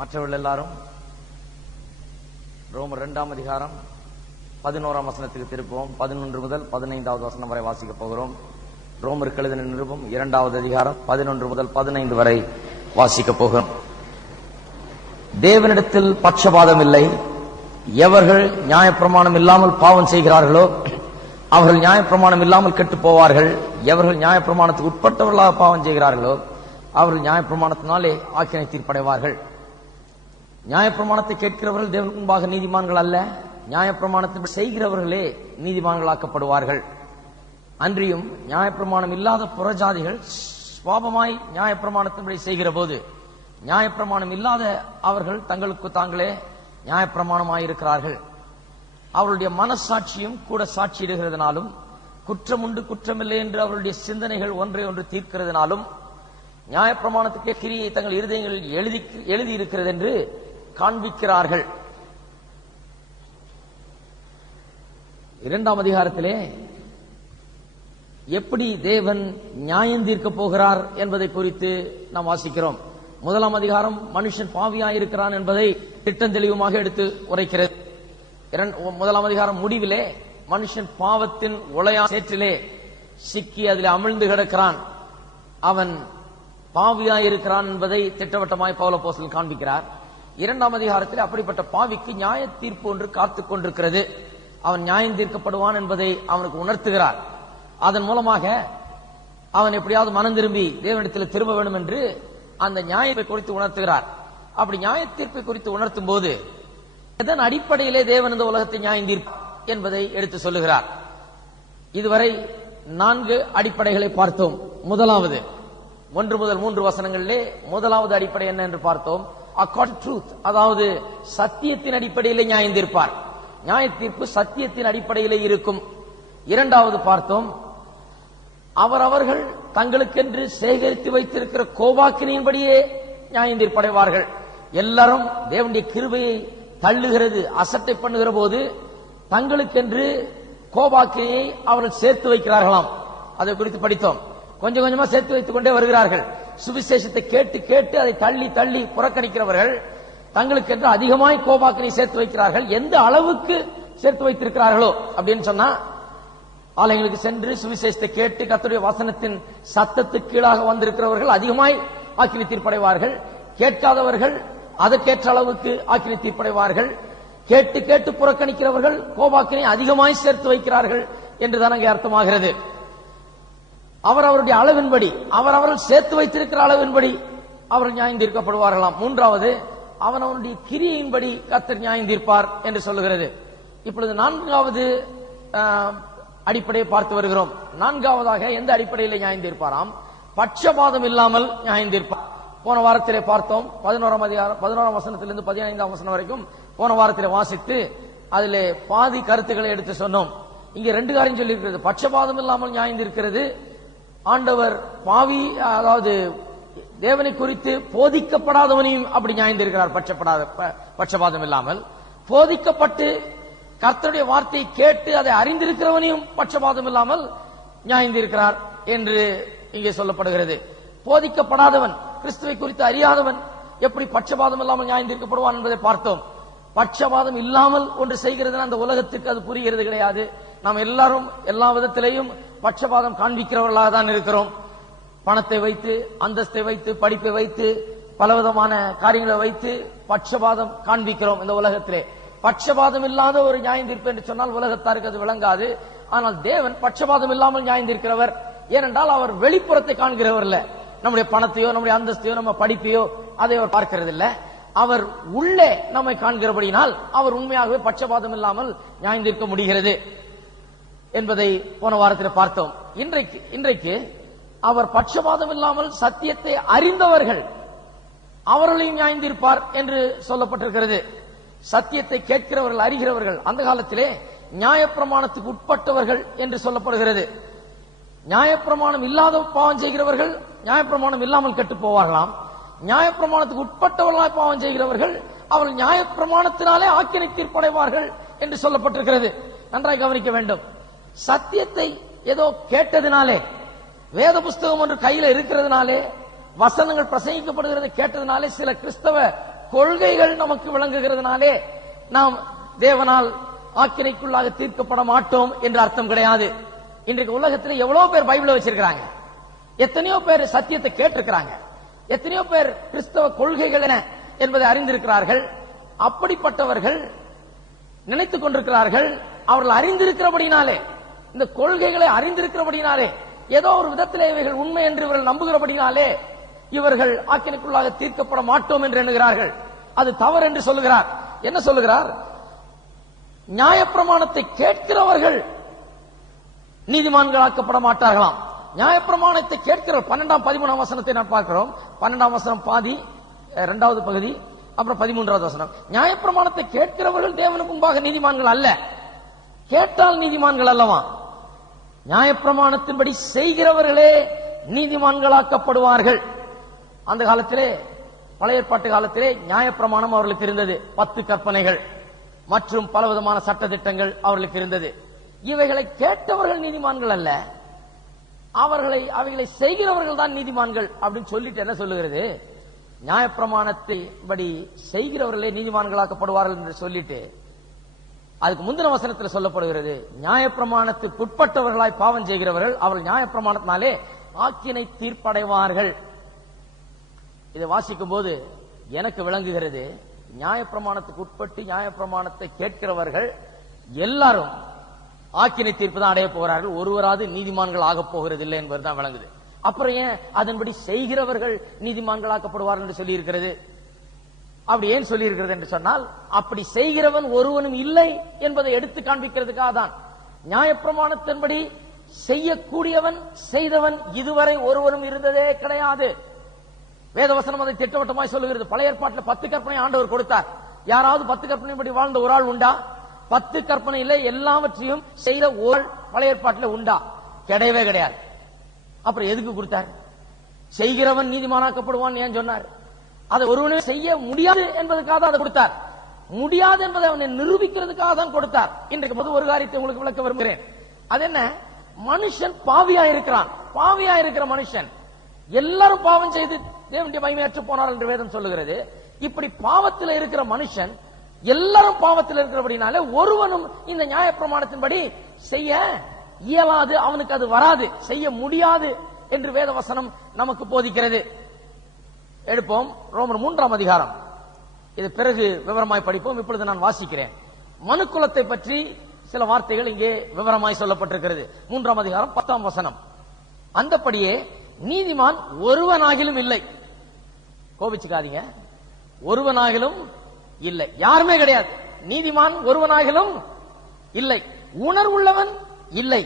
மற்றவர்கள் எல்லாரும் ரோமர் 2ஆம் அதிகாரம் 11ஆம் வசனத்துக்கு திருப்புவோம். 11 முதல் 15வது வசனம் வரை வாசிக்க போகிறோம். ரோமருக்கு எழுதின நிருபம் 2வது அதிகாரம் 11 முதல் 15 வரை வாசிக்க போகிறோம். தேவனிடத்தில் பட்சபாதம் இல்லை. எவர்கள் நியாயப்பிரமாணம் இல்லாமல் பாவம் செய்கிறார்களோ அவர்கள் நியாயப்பிரமாணம் இல்லாமல் கெட்டு போவார்கள். எவர்கள் நியாயப்பிரமாணத்துக்கு உட்பட்டவர்களாக பாவம் செய்கிறார்களோ அவர்கள் நியாயப்பிரமாணத்தினாலே ஆக்கினை தீர்ப்படைவார்கள். நியாயப்பிரமாணத்தை கேட்கிறவர்கள் தேவனுக்கு முன்பாக நீதிமான்கள் அல்ல, நியாயப்பிரமாணத்தை செய்கிறவர்களே நீதிமான்களாக்கப்படுவார்கள். அன்றியும் நியாயப்பிரமாணம் இல்லாத புறஜாதிகள் சுவாபமாய் நியாயப்பிரமாணத்தின்படி செய்கிற போது நியாயப்பிரமாணம் இல்லாத அவர்கள் தங்களுக்கு தாங்களே நியாயப்பிரமாணமாயிருக்கிறார்கள். அவருடைய மனசாட்சியும் கூட சாட்சியிடுகிறதுனாலும் குற்றம் உண்டு குற்றமில்லை என்று அவருடைய சிந்தனைகள் ஒன்றை ஒன்று தீர்க்கிறதுனாலும் நியாயப்பிரமாணத்துக்கு கிரியை தங்கள் இருதயங்களில் எழுதி இருக்கிறது என்று காண்பிக்கிறார்கள். 2ஆம் அதிகாரத்திலே எப்படி தேவன் நியாயம் தீர்க்க போகிறார் என்பதை குறித்து நாம் வாசிக்கிறோம். 1ஆம் அதிகாரம் மனுஷன் பாவியாயிருக்கிறான் என்பதை திட்டந்தெளிவுமாக எடுத்து உரைக்கிறது. 1ஆம் அதிகாரம் முடிவிலே மனுஷன் பாவத்தின் உளையா சேற்றிலே சிக்கி அதில் அமிழ்ந்து கிடக்கிறான், அவன் பாவியாயிருக்கிறான் என்பதை திட்டவட்டமாய் பவுல் அப்போஸ்தலன் காண்பிக்கிறார். 2ஆம் அதிகாரத்தில் அப்படிப்பட்ட பாவிக்கு நியாய தீர்ப்பு ஒன்று காத்துக் கொண்டிருக்கிறது. அவன் நியாயம் தீர்க்கப்படுவான் என்பதை அவனுக்கு உணர்த்துகிறார். அதன் மூலமாக அவன் எப்படியாவது மனம் திரும்பி தேவனிடத்தில் திரும்ப வேண்டும் என்று அந்த நியாயத்தை குறித்து உணர்த்துகிறார். அப்படி நியாய தீர்ப்பை குறித்து உணர்த்தும் போது எதன் அடிப்படையிலே தேவன் இந்த உலகத்தை நியாயம் தீர்ப்பு என்பதை எடுத்து சொல்லுகிறார். இதுவரை 4 அடிப்படைகளை பார்த்தோம். முதலாவது 1 முதல் 3 வசனங்களிலே முதலாவது அடிப்படை என்ன என்று பார்த்தோம். அக்கார்டிங் டு ட்ரூத், அதாவது சத்தியத்தின் அடிப்படையிலே நியாயம் தீர்ப்பார். நியாய தீர்ப்பு சத்தியத்தின் அடிப்படையிலே இருக்கும். 2வது பார்த்தோம், அவர்கள் தங்களுக்கென்று சேகரித்து வைத்திருக்கிற கோபாக்கினின்படியே நியாயம் தீர்ப்படைவார்கள். எல்லாரும் தேவனுடைய கிருபையை தள்ளுகிறது, அசட்டை பண்ணுகிற போது தங்களுக்கென்று கோபாக்கினியை அவர்கள் சேர்த்து வைக்கிறார்களாம். அதை குறித்து படித்தோம். கொஞ்சம் கொஞ்சமா சேர்த்து வைத்துக் கொண்டே வருகிறார்கள். சுவிசேஷத்தை கேட்டு கேட்டு அதை தள்ளி தள்ளி புறக்கணிக்கிறவர்கள் தங்களுக்கென்று அதிகமாய் கோபாக்கினை சேர்த்து வைக்கிறார்கள். எந்த அளவுக்கு சேர்த்து வைத்திருக்கிறார்களோ அப்படின்னு சொன்னா, ஆலயங்களுக்கு சென்று சுவிசேஷத்தை கேட்டு கர்த்தருடைய வசனத்தின் சத்தத்துக்கு கீழாக வந்திருக்கிறவர்கள் அதிகமாய் ஆக்கினை தீர்ப்படைவார்கள். கேட்காதவர்கள் அதற்கேற்ற அளவுக்கு ஆக்கினை தீர்ப்படைவார்கள். கேட்டு கேட்டு புறக்கணிக்கிறவர்கள் கோபாக்கினை அதிகமாய் சேர்த்து வைக்கிறார்கள் என்றுதான் அங்கே அர்த்தமாகிறது. அவருடைய அளவின்படி அவர்கள் சேர்த்து வைத்திருக்கிற அளவின்படி அவர்கள் நியாயம் தீர்க்கப்படுவார்களாம். 3வது, அவனுடைய கிரியையின்படி கர்த்தர் நியாயம் தீர்ப்பார் என்று சொல்லுகிறது. இப்பொழுது 4வது அடிப்படையை பார்த்து வருகிறோம். 4வதாக எந்த அடிப்படையில் நியாயம் தீர்ப்பாராம்? பட்சபாதம் இல்லாமல் நியாயம் தீர்ப்பார். போன வாரத்திலே பார்த்தோம். 11ஆம் அதிகாரம் 11ஆம் வசனத்திலிருந்து 15ஆம் வசனம் வரைக்கும் போன வாரத்திலே வாசித்து அதிலே பாதி கருத்துக்களை எடுத்து சொன்னோம். இங்க 2 காரியம் சொல்லி இருக்கிறது. பட்சபாதம் இல்லாமல் நியாயம் தீர்க்கிறது. ஆண்டவர் பாவி, அதாவது தேவனை குறித்து போதிக்கப்படாதவனையும் அப்படி நியாயம் தீர்க்கிறார். பட்சபாதம் இல்லாமல் போதிக்கப்பட்டு கர்த்தருடைய வார்த்தையை கேட்டு அதை அறிந்திருக்கிறவனையும் பட்சபாதம் இல்லாமல் நியாயம் தீர்க்கிறார் என்று இங்கே சொல்லப்படுகிறது. போதிக்கப்படாதவன், கிறிஸ்துவை குறித்து அறியாதவன் எப்படி பட்சபாதம் இல்லாமல் நியாயம் தீர்க்கப்படுவான் என்பதை பார்த்தோம். பட்சபாதம் இல்லாமல் ஒன்று செய்கிறது அந்த உலகத்துக்கு அது புரிகிறது கிடையாது. நாம் எல்லாரும் எல்லா விதத்திலையும் பட்சபாதம் காண்பிக்கிறவர்களாக தான் இருக்கிறோம். பணத்தை வைத்து, அந்தஸ்தை வைத்து, படிப்பை வைத்து, பலவிதமான காரியங்களை வைத்து பட்சபாதம் காண்பிக்கிறோம் இந்த உலகத்திலே. பட்சபாதம் இல்லாத ஒரு நியாயம் தீர்ப்பு என்று சொன்னால் உலகத்தாருக்கு அது விளங்காது. ஆனால் தேவன் பட்சபாதம் இல்லாமல் நியாயம் தீர்க்கிறவர். ஏனென்றால் அவர் வெளிப்புறத்தை காண்கிறவர் இல்ல. நம்முடைய பணத்தையோ நம்முடைய அந்தஸ்தையோ நம்ம படிப்பையோ அதை அவர் பார்க்கிறது இல்ல. அவர் உள்ளே நம்மை காண்கிறபடினால் அவர் உண்மையாகவே பட்சபாதம் இல்லாமல் நியாயம் தீர்க்க முடிகிறது என்பதை போன வாரத்தில் பார்த்தோம். இன்றைக்கு அவர் பட்சபாதம் இல்லாமல் சத்தியத்தை அறிந்தவர்கள் அவர்களையும் நியாயம் தீர்ப்பார் என்று சொல்லப்பட்டிருக்கிறது. சத்தியத்தை கேட்கிறவர்கள், அறிகிறவர்கள், அந்த காலத்திலே நியாயப்பிரமாணத்துக்கு உட்பட்டவர்கள் என்று சொல்லப்படுகிறது. நியாயப்பிரமாணம் இல்லாத பாவம் செய்கிறவர்கள் நியாயப்பிரமாணம் இல்லாமல் கெட்டு போவார்களாம். நியாயப்பிரமாணத்துக்கு உட்பட்டவர்களாய் பாவம் செய்கிறவர்கள் அவர்கள் நியாயப்பிரமாணத்தினாலே ஆக்கினை தீர்ப்படைவார்கள் என்று சொல்லப்பட்டிருக்கிறது. நன்றாய் கவனிக்க வேண்டும். சத்தியத்தை ஏதோ கேட்டதினாலே, வேத புஸ்தகம் ஒன்று கையில இருக்கிறதுனாலே, வசனங்கள் பிரசங்கிக்கப்படுகிறதை கேட்டதினாலே சில கிறிஸ்தவ கொள்கைகள் நமக்கு விளங்குகிறதுனாலே நாம் தேவனால் ஆக்கினைக்குள்ளாக தீர்க்கப்பட மாட்டோம் என்று அர்த்தம் கிடையாது. இன்றைக்கு உலகத்தில் எவ்வளவு பேர் பைபிளை வச்சிருக்கிறாங்க, எத்தனையோ பேர் சத்தியத்தை கேட்டிருக்கிறாங்க, எத்தனையோ பேர் கிறிஸ்தவ கொள்கைகள் என்ன என்பதை அறிந்திருக்கிறார்கள். அப்படிப்பட்டவர்கள் நினைத்துக் கொண்டிருக்கிறார்கள், அவர்கள் அறிந்திருக்கிறபடினாலே, இந்த கொள்கைகளை அறிந்திருக்கிறபடினாலே, ஏதோ ஒரு விதத்திலே இவைகள் உண்மை என்று இவர்கள் நம்புகிறபடினாலே இவர்கள் ஆக்கினைக்குள்ளாக தீர்க்கப்பட மாட்டோம் என்று எண்ணுகிறார்கள். அது தவறு என்று சொல்லுகிறார். என்ன சொல்லுகிறார்? நியாயப்பிரமாணத்தை கேட்கிறவர்கள் நீதிமான்களாக்கப்பட மாட்டார்களாம். நியாயப்பிரமாணத்தை கேட்கிற 12ஆம் 13ஆம் வசனத்தை நான் பார்க்கிறோம். 12ஆம் வசனம் பாதி, 2வது பகுதி, அப்புறம் 13வது வசனம். நியாயப்பிரமாணத்தை கேட்கிறவர்கள் தேவனுக்கு முன்பாக நீதிமான்கள் அல்ல. கேட்டால் நீதிமான்கள் அல்லவா? நியாயப்பிரமாணத்தின்படி செய்கிறவர்களே நீதிமான்களாக்கப்படுவார்கள். அந்த காலத்திலே, பழைய ஏற்பாட்டு காலத்திலே நியாயப்பிரமாணம் அவர்களுக்கு இருந்தது. 10 கற்பனைகள் மற்றும் பலவிதமான சட்ட திட்டங்கள் அவர்களுக்கு இருந்தது. இவைகளை கேட்டவர்கள் நீதிமான்கள் அல்ல, அவைகளை செய்கிறவர்கள் தான் நீதிமான்கள் அப்படின்னு சொல்லிட்டு என்ன சொல்லுகிறது? நியாயப்பிரமாணத்தை படி செய்கிறவர்களே நீதிமான்களாக்கப்படுவார்கள் என்று சொல்லிட்டு அதுக்கு முந்தின வசனத்தில் சொல்லப்படுகிறது, நியாயப்பிரமாணத்துக்கு உட்பட்டவர்களாய் பாவம் செய்கிறவர்கள் அவர்கள் நியாயப்பிரமாணத்தினாலே ஆக்கினை தீர்ப்படைவார்கள். இதை வாசிக்கும் போது எனக்கு விளங்குகிறது, நியாயப்பிரமாணத்துக்கு உட்பட்டு நியாயப்பிரமாணத்தை கேட்கிறவர்கள் எல்லாரும் ஆக்கினை தீர்ப்பு தான் அடைய போகிறார்கள், ஒருவராது நீதிமான்கள் ஆக போகிறது இல்லை என்பதுதான் விளங்குது. அப்புறம் ஏன் அதன்படி செய்கிறவர்கள் நீதிமான்கள் ஆக்கப்படுவார்கள் என்று சொல்லி இருக்கிறது? அப்படி ஏன் சொல்லி இருக்கிறது என்று சொன்னால், அப்படி செய்கிறவன் ஒருவனும் இல்லை என்பதை எடுத்து காண்பிக்கிறதுக்காக தான். நியாயப்பிரமாணத்தின்படி செய்யக்கூடியவன் செய்தவன் இதுவரை ஒருவனும் இருந்ததே கிடையாது. வேதவசனம் அதை திட்டவட்டமாய் சொல்லுகிறது. பழைய ஏற்பாட்டில் 10 கற்பனை ஆண்டவர் கொடுத்தார். யாராவது 10 கற்பனைப்படி வாழ்ந்த ஒரு ஆள் உண்டா? 10 கற்பனையில எல்லாவற்றையும் செய்த ஒரு பழைய ஏற்பாட்டில் உண்டா? கிடையவே கிடையாது. அப்புறம் எதுக்கு கொடுத்தார்? செய்கிறவன் நீதிமானாக்கப்படுவான் ஏன் சொன்னார்? அதை ஒருவனே செய்ய முடியாது என்பதற்காக தான் அதை கொடுத்தார். முடியாது என்பதை அவனை நிரூபிக்கிறதுக்காக தான் கொடுத்தார். இன்றைக்கு ஒரு காரியத்தை உங்களுக்கு விளக்க விரும்புகிறேன். அது என்ன? மனுஷன் பாவியா இருக்கிறான். பாவியா இருக்கிற மனுஷன், எல்லாரும் பாவம் செய்து தேவனுடைய மகிமையற்று போனார் என்று வேதம் சொல்லுகிறது. இப்படி பாவத்தில் இருக்கிற மனுஷன், எல்லாரும் பாவத்தில் இருக்கிறபடினாலே ஒருவனும் இந்த நியாயப்பிரமாணத்தின்படி செய்ய இயலாது, அவனுக்கு அது வராது, செய்ய முடியாது என்று வேத வசனம் நமக்கு போதிக்கிறது. எடுப்போம் ரோமர் 3ஆம் அதிகாரம். இது பிறகு விவரமாய் படிப்போம். இப்பொழுது நான் வாசிக்கிறேன். மனுக்குலத்தை பற்றி சில வார்த்தைகள் இங்கே விவரமாய் சொல்லப்பட்டிருக்கிறது. 3ஆம் அதிகாரம் 10ஆம் வசனம். அந்தபடியே நீதிமான் ஒருவனாகிலும் இல்லை. கோபிச்சுக்காதீங்க, ஒருவனாகிலும் இல்லை, யாருமே கிடையாது. நீதிமான் ஒருவனாகிலும் இல்லை. உணர்வுள்ளவன் இல்லை.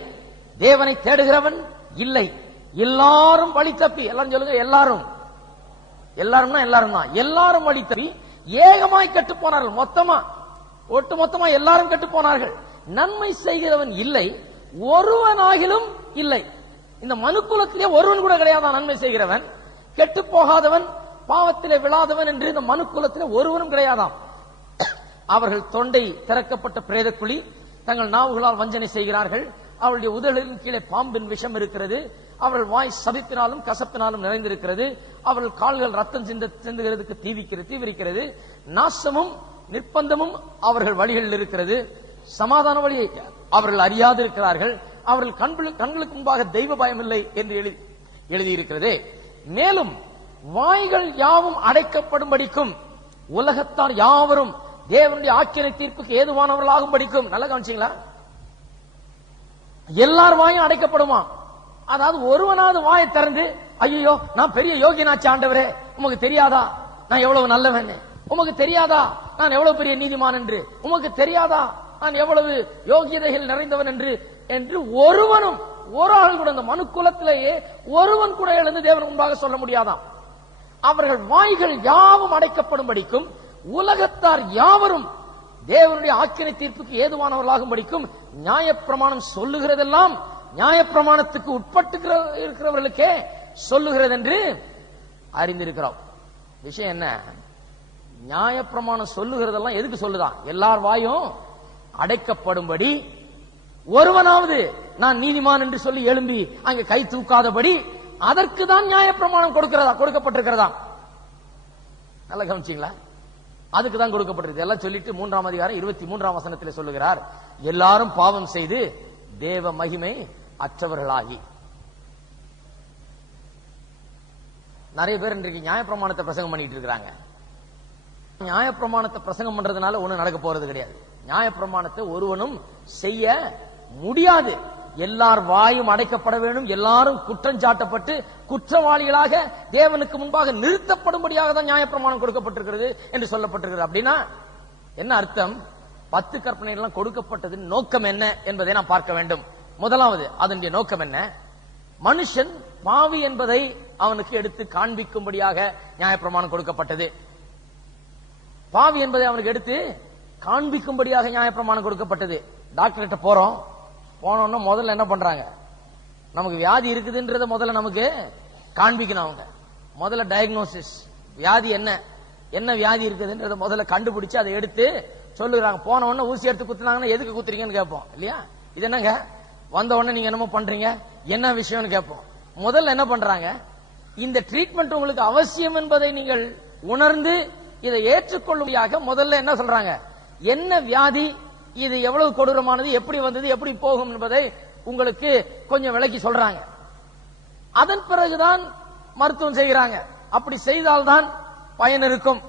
தேவனை தேடுகிறவன் இல்லை. எல்லாரும் வழி தப்பி, எல்லாரும் சொல்லுங்க, எல்லாரும், எல்லாரும்னா எல்லாரும் தான், எல்லாரும் வழி தப்பி ஏகமாய் கெட்டு போனார்கள். மொத்தமா, ஒட்டு மொத்தமா எல்லாரும் கெட்டு போனார்கள். நன்மை செய்கிறவன் இல்லை, ஒருவனாகிலும் இல்லை. இந்த மனுக்குலத்திலே ஒருவன் கூட கிடையாதான் நன்மை செய்கிறவன், கெட்டு போகாதவன், பாவத்திலே விழாதவன் என்று இந்த மனுக்குலத்திலே ஒருவனும் கிடையாதாம். அவர்கள் தொண்டை திறக்கப்பட்ட பிரேதக்குழி, தங்கள் நாவுகளால் வஞ்சனை செய்கிறார்கள். அவருடைய உதடுகளின் கீழே பாம்பின் விஷம் இருக்கிறது. அவர்கள் வாய் சபிப்பினாலும் கசப்பினாலும் நிறைந்திருக்கிறது. அவர்கள் கால்கள் ரத்தம் சிந்துகிறதுக்கு தீவிரிக்கிறது. நாசமும் நிர்பந்தமும் அவர்கள் வழிகளில் இருக்கிறது. சமாதான வழியை அவர்கள் அறியாது இருக்கிறார்கள். அவர்கள் கண்களுக்கு முன்பாக தெய்வ பயம் இல்லை என்று எழுதியிருக்கிறது. மேலும் வாய்கள் யாவும் அடைக்கப்படும்படிக்கும் உலகத்தார் யாவரும் தேவனுடைய ஆக்கினை தீர்ப்புக்கு ஏதுவானவர்களாகும் படிக்கும். நல்லா கவனிச்சீங்களா? எல்லார் வாயும் அடைக்கப்படுமா? அதாவது ஒருவனாவது வாயை திறந்து, ஐயோ நான் பெரிய யோகியனாச்சு ஆண்டவரே, உமக்கு தெரியாதா நான் எவ்வளவு நல்லவன், உமக்கு தெரியாதா நான் எவ்வளவு பெரிய நீதிமான் என்று, உமக்கு தெரியாதா நான் எவ்வளவு யோகியதைகள் நிறைந்தவன் என்று ஒருவனும், ஒரு ஆள் கூட இந்த மனு குலத்திலேயே ஒருவன் கூட எழுந்து தேவன் முன்பாக சொல்ல முடியாதாம். அவர்கள் வாய்கள் யாவும் அடைக்கப்படும்படிக்கும் உலகத்தார் யாவரும் தேவனுடைய ஆக்கினை தீர்ப்புக்கு ஏதுவானவர்களாகும் படிக்கும் நியாயப்பிரமாணம் சொல்லுகிறதெல்லாம் நியாயப்பிரமாணத்துக்கு உட்பட்டு இருக்கிறவர்களுக்கே சொல்லுகிறது என்று அறிந்திருக்கிறோம். விஷயம் என்ன? நியாயப்பிரமாணம் சொல்லுகிறதெல்லாம் எதுக்கு சொல்லுதான்? எல்லார் வாயும் அடைக்கப்படும்படி, ஒருவனாவது நான் நீதிமான் என்று சொல்லி எழும்பி அங்க கை தூக்காதபடி அதற்கு தான் நியாயப்பிரமாணம் கொடுக்கப்பட்டிருக்கிறதா. நல்லா கவனிச்சீங்களா? அதுக்கு தான் கொடுக்கப்பட்டிருக்கு. எல்லாம் சொல்லிட்டு 3ஆம் அதிகாரம் 23ஆம் வசனத்தில் சொல்லுகிறார், எல்லாரும் பாவம் செய்து தேவ மகிமை அற்றவர்களாகி. நிறைய பேர் இன்றைக்கு நியாயப்பிரமாணத்தை பிரசங்கம் பண்ணிட்டு இருக்காங்க. நியாயப்பிரமாணத்தை பிரசங்கம் பண்றதுனால ஒண்ணும் நடக்க போறது கிடையாது. நியாயப்பிரமாணத்தை ஒருவனும் செய்ய முடியாது. எல்லார் வாயும் அடைக்கப்பட வேண்டும், எல்லாரும் குற்றம் சாட்டப்பட்டு குற்றவாளிகளாக தேவனுக்கு முன்பாக நிறுத்தப்படும்படியாக தான் நியாயப்பிரமாணம் கொடுக்கப்பட்டிருக்கிறது என்று சொல்லப்பட்டிருக்கிறது. அப்படின்னா என்ன அர்த்தம்? 10 கற்பனைகள் கொடுக்கப்பட்டதின் நோக்கம் என்ன என்பதை நாம் பார்க்க வேண்டும். முதலாவது அதனுடைய நோக்கம் என்ன? மனுஷன் பாவி என்பதை அவனுக்கு எடுத்து காண்பிக்கும்படியாக நியாயப்பிரமாணம் கொடுக்கப்பட்டது. பாவி என்பதை அவனுக்கு எடுத்து காண்பிக்கும்படியாக நியாயப்பிரமாணம் கொடுக்கப்பட்டது. டாக்டர் கிட்ட போனோம்னா முதல்ல என்ன பண்றாங்க? நமக்கு வியாதி இருக்குதுன்றத முதல்ல நமக்கு காண்பிக்கணும். அவங்க முதல்ல டயக்னோசிஸ், வியாதி என்ன வியாதி இருக்குதுன்றத முதல்ல கண்டுபிடிச்சு அதை எடுத்து சொல்லுறாங்க. போன உடனே ஊசி எடுத்து குத்துனாங்கன்னா எதுக்கு குத்துறீங்கன்னு கேட்போம் இல்லையா? இது என்னங்க வந்த உடனே நீங்க என்னமோ பண்றீங்க, என்ன விஷயம்னு கேட்போம். முதல்ல என்ன பண்றாங்க? இந்த ட்ரீட்மெண்ட் உங்களுக்கு அவசியம் என்பதை நீங்கள் உணர்ந்து இதை ஏற்றுக்கொள்ளும்படியாக முதல்ல என்ன சொல்றாங்க? என்ன வியாதி, இது எவ்வளவு கொடூரமானது, எப்படி வந்தது, எப்படி போகும் என்பதை உங்களுக்கு கொஞ்சம் விளக்கி சொல்றாங்க. அதன் பிறகுதான் மருத்துவம் செய்கிறாங்க. அப்படி செய்தால்தான் பயன் இருக்கும்,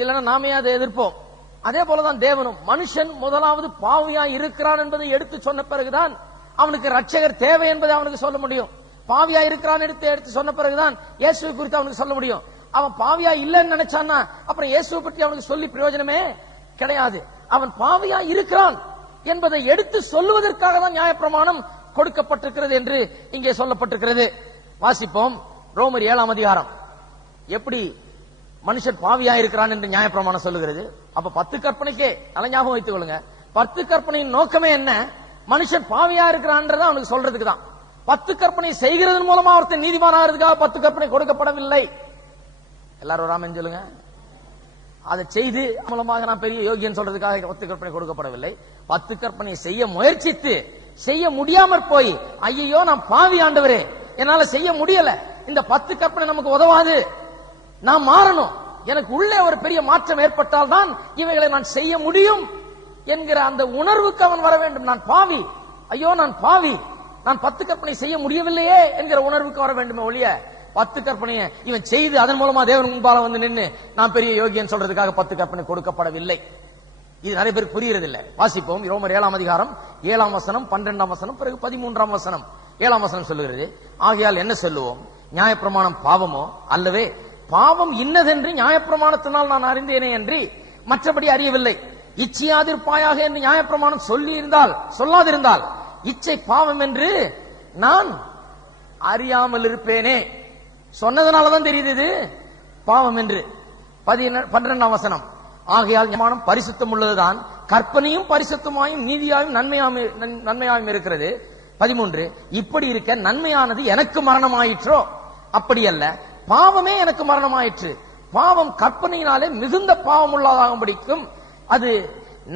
இல்லைன்னா நாமே அதை எதிர்ப்போம். அதே போலதான் தேவனும் மனுஷன் முதலாவது பாவியா இருக்கிறான் என்பதை எடுத்து சொன்ன பிறகுதான் அவனுக்கு ரட்சகர் தேவை என்பதை அவனுக்கு சொல்ல முடியும். பாவியா இருக்கிறான் எடுத்து சொன்ன பிறகுதான் இயேசுவை குறித்து அவனுக்கு சொல்ல முடியும். அவன் பாவியா இல்லைன்னு நினைச்சான்னா அப்புறம் இயேசுவை பற்றி அவனுக்கு சொல்லி பிரயோஜனமே கிடையாது. அவன் பாவியா இருக்கிறான் என்பதை எடுத்து சொல்லுவதற்காக தான் நியாயப்பிரமாணம் கொடுக்கப்பட்டிருக்கிறது என்று இங்கே சொல்லப்பட்டிருக்கிறது. வாசிப்போம். ரோமர் 7ஆம் அதிகாரம் எப்படி மனுஷன் பாவியா இருக்கிறான் என்று நியாயப்பிரமாணம் சொல்லுகிறது. அப்ப 10 கற்பனைக்கே நல்ல ஞாபகம் வைத்துக் கொள்ளுங்க. 10 கற்பனையின் நோக்கமே என்ன? மனுஷன் பாவியா இருக்கிறான்றத அவனுக்கு சொல்றதுக்கு தான். 10 கற்பனை செய்கிறதன் மூலமா ஒருத்தன் நீதிமானாகிறதுக்காக 10 கற்பனை கொடுக்கப்படவில்லை. எல்லாரும் ராமன் சொல்லுங்க. அதை செய்து மூலமாக நான் பெரிய யோகியன் சொல்றதுக்காக 10 கற்பனை கொடுக்கப்படவில்லை. 10 கற்பனை செய்ய முயற்சித்து செய்ய முடியாமற் போய் ஐயோ நான் பாவி ஆண்டவரே என்னால செய்ய முடியல, இந்த 10 கற்பனை நமக்கு உதவாது, நான் மாறணும், எனக்கு உள்ளே ஒரு பெரிய மாற்றம் ஏற்பட்டால் தான் இவைகளை நான் செய்ய முடியும் என்கிற அந்த உணர்வுக்கு அவன் வர வேண்டும். நான் பாவி, ஐயோ நான் பாவி, நான் 10 கற்பனை செய்ய முடியவில்லையே என்கிற உணர்வுக்கு வர வேண்டுமே ஒழிய 10 கற்பனையை இவன் செய்து அதன் மூலமா தேவன் முன்பால வந்து நின்று நான் பெரிய யோகியன் சொல்றதுக்காக 10 கற்பனை கொடுக்கப்படவில்லை. இது நிறைய பேர் புரிகிறது இல்லை. வாசிப்போம். ரோமர் 7ஆம் அதிகாரம் 7ஆம் வசனம், 12ஆம் வசனம், பிறகு 13ஆம் வசனம். 7ஆம் வசனம் சொல்லுகிறது, ஆகையால் என்ன சொல்லுவோம்? நியாயப்பிரமாணம் பாவமோ? அல்லவே, பாவம் இன்னதென்று நியாயப்பிரமாணத்தினால் நான் அறிந்தேனே என்று மற்றபடி அறியவில்லை. இச்சையாதிருப்பாயாக என்று நியாயப்பிரமாணம் சொல்லாதிருந்தால் இச்சை பாவம் என்று நான் அறியாமல் இருப்பேனே. சொன்னதனாலதான் தெரியுது இது பாவம் என்று. 12ஆம் வசனம், ஆகையால் நியாயப்பிரமாணம் பரிசுத்தம் உள்ளதுதான், கற்பனையும் பரிசுத்தமாயும் நீதியாயும் நன்மையாயும் இருக்கிறது. 13, இப்படி இருக்க நன்மையானது எனக்கு மரணமாயிற்றோ? அப்படி அல்ல, பாவமே எனக்கு மரணமாயிற்று. பாவம் கற்பனையினாலே மிகுந்த பாவம் உள்ளதாகும்படிக்கும் அது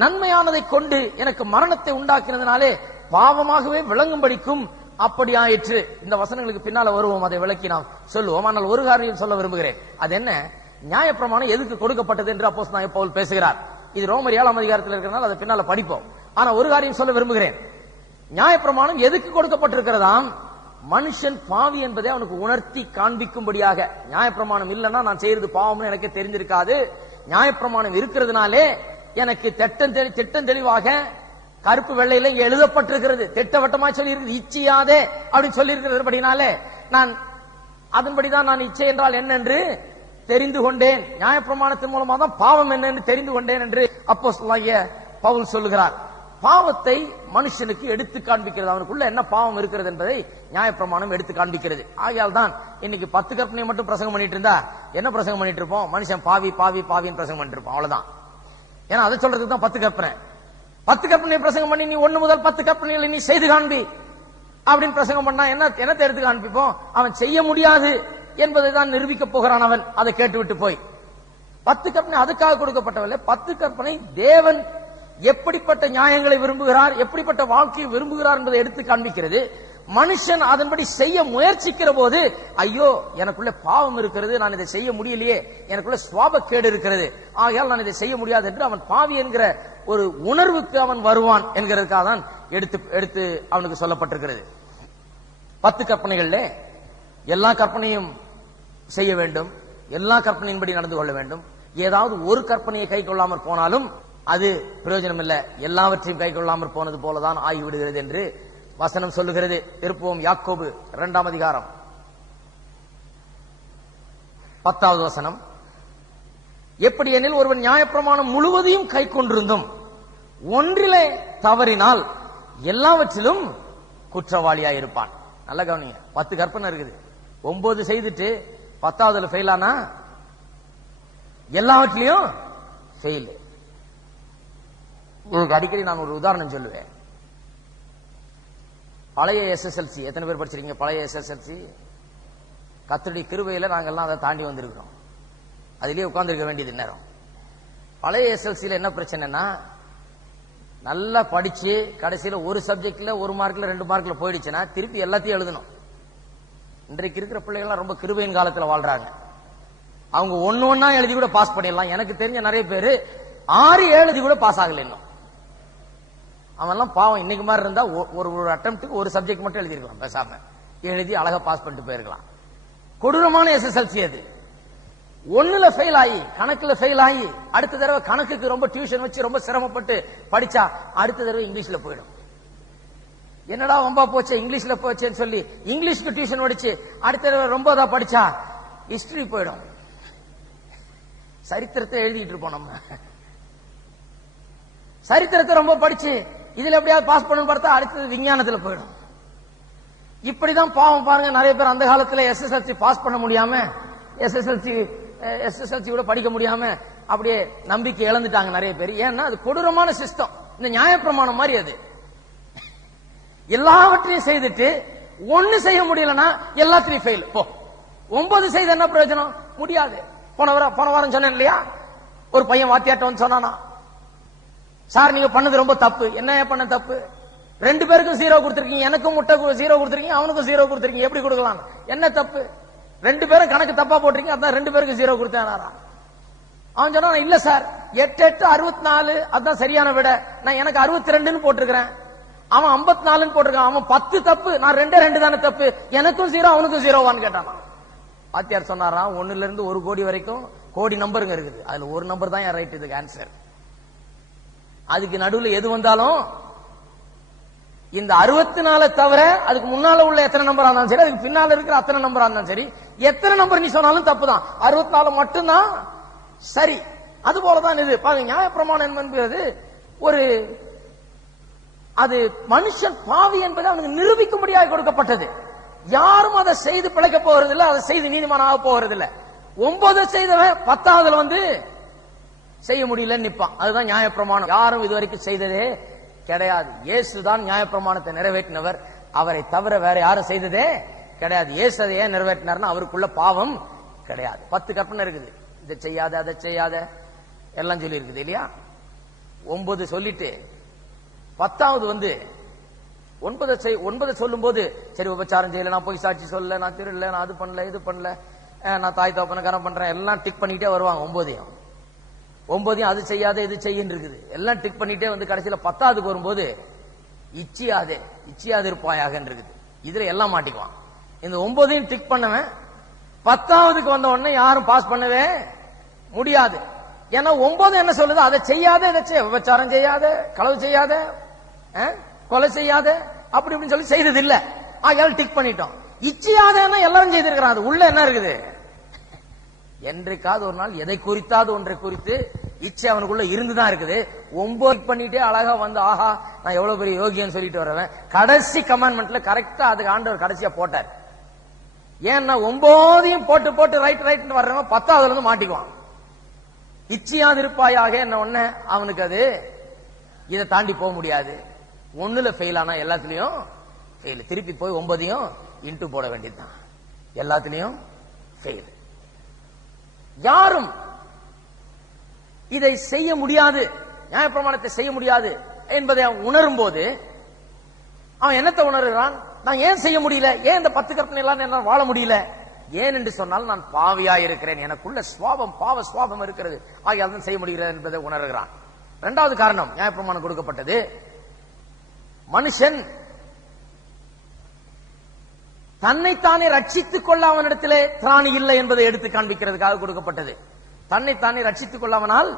நன்மையானதை கொண்டு எனக்கு மரணத்தை உண்டாக்கினதுனாலே பாவமாகவே விளங்கும்படிக்கும் அப்படி ஆயிற்று. இந்த வசனங்களுக்கு பின்னால வருவோம், அதை விளக்கி நாம் சொல்லுவோம். ஆனால் ஒரு காரியம் சொல்ல விரும்புகிறேன். அது என்ன? நியாயப்பிரமாணம் எதுக்கு கொடுக்கப்பட்டது என்று அப்போஸ்தலனாகிய பவுல் பேசுகிறார். இது ரோமர் 7ஆம் அதிகாரத்தில் இருக்கிறனால அதை பின்னால படிப்போம். ஆனா ஒரு காரியம் சொல்ல விரும்புகிறேன். நியாயப்பிரமாணம் எதுக்கு கொடுக்கப்பட்டிருக்கிறதாம்? மனுஷன் பாவி என்பதை அவனுக்கு உணர்த்தி காண்பிக்கும்படியாக. நியாயப்பிரமாணம் இல்லைன்னா நான் செய்யறது பாவம்னு எனக்கு தெரிஞ்சிருக்காது. நியாயப்பிரமாணம் இருக்கிறதுனாலே எனக்கு திட்டம் தெளிவாக கருப்பு வெள்ளையில எழுதப்பட்டிருக்கிறது, திட்டவட்டமா சொல்லி இருக்குது, இச்சையாதே அப்படின்னு சொல்லி இருக்கிறதுபடினாலே நான் அதன்படிதான் நான் இச்சை என்றால் என்ன என்று தெரிந்து கொண்டேன். நியாயப்பிரமாணத்தின் மூலமா தான் பாவம் என்ன என்று தெரிந்து கொண்டேன் என்று அப்போஸ்தலனாகிய பவுல் சொல்லுகிறார். பாவத்தை மனுஷனுக்கு எடுத்து காண்பிக்கிறது, அவனுக்குள்ள என்ன பாவம் இருக்கிறது என்பதை நியாயப்பிரமாணம் எடுத்து காண்பிக்கிறது. ஆகையால் தான் இன்னைக்கு 10 கற்பனையை மட்டும் பிரசங்கம் பண்ணிட்டு இருந்தா என்ன பிரசங்கம் பண்ணிட்டு இருப்போம்? மனுஷன் பாவி பாவி பாவின்னு பிரசங்கம் பண்ணிட்டு இருப்போம், அவ்வளவுதான். ஏன்னா அதை சொல்றதுக்கு தான் 10 கற்பனை. 10 கற்பனை பிரசங்கம் பண்ணி நீ 1 முதல் 10 கற்பனைகளை நீ செய்து காண்பி அப்படின்னு பிரசங்கம் பண்ணா என்னத்தை எடுத்து காண்பிப்போம்? அவன் செய்ய முடியாது என்பதை தான் நிரூபிக்க போகிறான் அவன். அதை கேட்டுவிட்டு போய் 10 கற்பனை அதுக்காக கொடுக்கப்பட்டவில்லை. 10 கற்பனை தேவன் எப்படிப்பட்ட நியாயங்களை விரும்புகிறார், எப்படிப்பட்ட வாழ்க்கையை விரும்புகிறார் என்பதை எடுத்து காண்பிக்கிறது. மனுஷன் அதன்படி செய்ய முயற்சிக்கிற போது ஐயோ எனக்குள்ள பாவம் இருக்கிறது, நான் இதை செய்ய முடியலையே, எனக்குள்ள சுவாபக்கேடு இருக்கிறது, ஆகையால் நான் இதை செய்ய முடியாது என்று அவன் பாவி என்கிற ஒரு உணர்வுக்கு அவன் வருவான் என்கிறதுக்காக தான் எடுத்து அவனுக்கு சொல்லப்பட்டிருக்கிறது. 10 கற்பனைகள்ல எல்லா கற்பனையும் செய்ய வேண்டும், எல்லா கற்பனையின்படி நடந்து கொள்ள வேண்டும். ஏதாவது ஒரு கற்பனையை கை கொள்ளாமற் போனாலும் அது பிரயோஜனம் இல்லை, எல்லாவற்றையும் கை கொள்ளாமற் போனது போலதான் ஆகிவிடுகிறது என்று வசனம் சொல்லுகிறது. திருப்புவோம் யாக்கோபு 2ஆம் அதிகாரம் 10வது வசனம். எப்படி எனில் ஒருவன் நியாயப்பிரமாணம் முழுவதையும் கை கொண்டிருந்தும் ஒன்றிலே தவறினால் எல்லாவற்றிலும் குற்றவாளியாயிருப்பான். நல்ல கவனிங்க, 10 கற்பனை இருக்குது, 9 செய்துட்டு 10வதுல ஃபெயில் ஆனா எல்லாவற்றிலையும் ஃபெயில். உங்களுக்கு அடிக்கடி நான் ஒரு உதாரணம் சொல்லுவேன். பழைய எஸ்எஸ்எல்சி எத்தனை பேர் படிச்சிருக்கீங்க? பழைய எஸ்எஸ்எல்சி கர்த்தருடைய கிருபையில நாங்கெல்லாம் அதை தாண்டி வந்திருக்கிறோம். அதிலேயே உட்கார்ந்துருக்க வேண்டியது நேரம். பழைய எஸ்எல்சியில என்ன பிரச்சனைனா, நல்லா படிச்சு கடைசியில ஒரு சப்ஜெக்ட்ல 1 மார்க்ல 2 மார்க்ல போயிடுச்சுன்னா திருப்பி எல்லாத்தையும் எழுதணும். இன்றைக்கு இருக்கிற பிள்ளைகள்லாம் ரொம்ப கிருபையின் காலத்துல வாழ்றாங்க. அவங்க ஒன்னா எழுதி கூட பாஸ் பண்ணிடலாம். எனக்கு தெரிஞ்ச நிறைய பேரு 6 எழுதி கூட பாஸ் ஆகல. இன்னும் அவன்லாம் பாவம். இன்னைக்கு மாதிரி இருந்தா ஒரு அட்டெம்ப்ட்டுக்கு ஒரு சப்ஜெக்ட் மட்டும் எழுதிருக்கலாம், பேசாம எழுதி அழகா பாஸ் பண்ணிட்டு போயிருக்கலாம். கொடூரமான எஸ்எஸ்எல்சி அது. 1ல ஃபெயில் ஆகி, கணக்குல ஃபெயில் ஆகி, அடுத்த தடவை கணக்குக்கு ரொம்ப டியூஷன் வச்சு ரொம்ப சிரமப்பட்டு படிச்சா அடுத்த தடவை இங்கிலீஷ்ல போயிடும். என்னடா வம்பா போச்சு இங்கிலீஷ்ல போச்சேன்னு சொல்லி இங்கிலீஷ்க்கு டியூஷன் படிச்சு அடுத்த தடவை ரொம்ப தான் படிச்சா ஹிஸ்டரி போயிடும். சரித்திரத்தை எழுதிட்டு இருப்போம் நம்ம. சரித்திரத்தை ரொம்ப படிச்சு இதுல எப்படியாவது பாஸ் பண்ணு பார்த்தா அடுத்தது விஞ்ஞானத்துல போயிடும். இப்படிதான் பாவம் பாருங்க. நிறைய பேர் அந்த காலத்துல எஸ்எஸ்எல்சி பாஸ் பண்ண முடியாம, எஸ்எஸ்எல்சி கூட படிக்க முடியாம அப்படியே நம்பிக்கை இழந்துட்டாங்க நிறைய பேர். ஏன்னா அது கொடூரமான சிஸ்டம். இந்த நியாயப்பிரமாணம் மாதிரி அது. எல்லாவற்றையும் செய்துட்டு 1 செய்ய முடியலன்னா எல்லாத்திலையும் ஃபெயில். 9 செய்த என்ன பிரயோஜனம்? முடியாது. போன வாரம் சொன்னேன் இல்லையா, ஒரு பையன் வாத்தியாட்ட வந்து சொன்னானா, சார் நீங்க பண்ணது ரொம்ப தப்பு. என்ன பண்ண தப்பு? 2 பேருக்கும் 0 கொடுத்திருக்கீங்க, எனக்கும் முட்டை 0 கொடுத்திருக்கீங்க, அவனுக்கும் 0 கொடுத்திருக்கீங்க, எப்படி கொடுக்கலாம்? என்ன தப்பு? 2 பேரும் கணக்கு தப்பா போட்டிருக்கீங்க, அதான் 2 பேருக்கு 0 கொடுத்தேனாரா? அவன் சொன்னா, இல்ல சார் 8 8 64 அதான் சரியான விட, நான் எனக்கு 62ன்னு போட்டிருக்கிறேன், அவன் 54ன்னு போட்டிருக்கான், அவன் 10 தப்பு, நான் 2 தானே தப்பு, எனக்கும் 0 அவனுக்கும் 0வான்னு கேட்டானா. வாத்தியார் சொன்னாரா, 1ல இருந்து 1 கோடி வரைக்கும் கோடி நம்பருங்க இருக்குது, அதுல ஒரு நம்பர் தான் ரைட், இதுக்கு ஆன்சர். அதுக்கு நடுவுல எது வந்தாலும் இந்த 64 தவிர அதுக்கு முன்னால உள்ள எத்தனை நம்பரா இருந்தாலும் சரி, அதுக்கு பின்னால இருக்கிற அத்தனை நம்பரா இருந்தாலும் சரி, எத்தனை நம்பர் நீ சொன்னாலும் தப்பு தான். 64 மட்டும்தான் சரி. அது போலதான் இது பாருங்க. நியாயப்பிரமாணம் என்பது ஒரு அது மனுஷன் பாவி என்பது அவனுக்கு நிரூபிக்கும்படியாக கொடுக்கப்பட்டது. யாரும் அதை செய்து பிழைக்க போறதில்லை, அதை செய்து நீதிமானாக போறதில்லை. 9 செய்தவன் 10வதுல வந்து செய்ய முடியல நிப்பான். அதுதான் நியாயப்பிரமாணம். யாரும் இதுவரைக்கும் செய்ததே கிடையாது. இயேசுதான் நியாயப்பிரமாணத்தை நிறைவேற்றினவர். அவரை தவிர வேற யாரும் செய்ததே கிடையாது. இயேசு அதை ஏன் நிறைவேற்றினார்னா அவருக்குள்ள பாவம் கிடையாது. 10 கற்பனை இருக்குது, இதை செய்யாத அதை செய்யாத எல்லாம் சொல்லி இருக்குது இல்லையா. 9 சொல்லிட்டு 10வது வந்து 9 சொல்லும் போது, சரி உபச்சாரம் செய்யல, நான் போய் சாட்சி சொல்லல, நான் திருடல, நான் அது பண்ணல இது பண்ணல, நான் தாய் தகப்பனை கரம் பண்றேன், எல்லாம் டிக் பண்ணிட்டே வருவாங்க. 9 அது செய்யாத இது செய்யின்னு இருக்குது, எல்லாம் டிக் பண்ணிட்டே வந்து கடைசியில 10வதுக்கு வரும்போது இச்சியாது இருப்பாயாக இருக்குது. இதுல எல்லாம் மாட்டிக்குவான். இந்த 9ஐயும் டிக் பண்ணவன் 10வதுக்கு வந்த உடனே யாரும் பாஸ் பண்ணவே முடியாது. ஏன்னா 9 என்ன சொல்லுது, அதை செய்யாத இதை விபச்சாரம் செய்யாத, களவு செய்யாத, கொலை செய்யாத, அப்படி இப்படின்னு சொல்லி செய்தது இல்ல. ஆகையால டிக் பண்ணிட்டோம். இச்சியாத எல்லாரும் செய்திருக்கிறான். அது உள்ள என்ன இருக்குது, என்றைக்காவது ஒரு நாள் எதை குறித்தாது ஒன்றை குறித்து இச்சை அவனுக்குள்ள இருந்துதான் இருக்குது. 9 பண்ணிட்டே அழகா வந்து ஆஹா நான் எவ்வளவு பெரிய யோகியன்னு சொல்லிட்டு வரவன் கடைசி கமாண்ட்மெண்ட்ல கரெக்டா அதுக்கு ஆண்டவர் கடைசியா போட்டார். ஏன்னா 9ஐயும் போட்டு ரைட் வர்றவன் 10வதுல இருந்து மாட்டிக்குவான். இச்சையாது இருப்பாயாக என்ன ஒண்ணு அவனுக்கு அது இதை தாண்டி போக முடியாது. 1ல ஃபெயில் ஆனா எல்லாத்துலயும் ஃபெயில். திருப்பி போய் 9ஐயும் இன்ட்டு போட வேண்டியதுதான். எல்லாத்துலயும் ஃபெயில். யாரும் இதை செய்ய முடியாது, நியாயப்பிரமாணத்தை செய்ய முடியாது என்பதை அவன் உணரும் போது அவன் என்னத்தை உணர்கிறான், நான் ஏன் செய்ய முடியல? ஏன் இந்த 10 கற்பனை எல்லாம் என்னால் வாழ முடியல? ஏன் என்று சொன்னால் நான் பாவியா இருக்கிறேன், எனக்குள்ள சுவாபம், பாவ சுவாபம் இருக்கிறது, ஆகியால் தான் செய்ய முடிகிறது என்பதை உணர்கிறான். இரண்டாவது காரணம் நியாயப்பிரமாணம் கொடுக்கப்பட்டது, மனுஷன் தன்னைத்தானே ரட்சித்துக் கொள்ள அவனிடத்திலே திராணி இல்லை என்பதை எடுத்து காண்பிக்கிறதுக்காக கொடுக்கப்பட்டது. தன்னைத்தானே ரட்சித்துக் கொள்ள அவனால்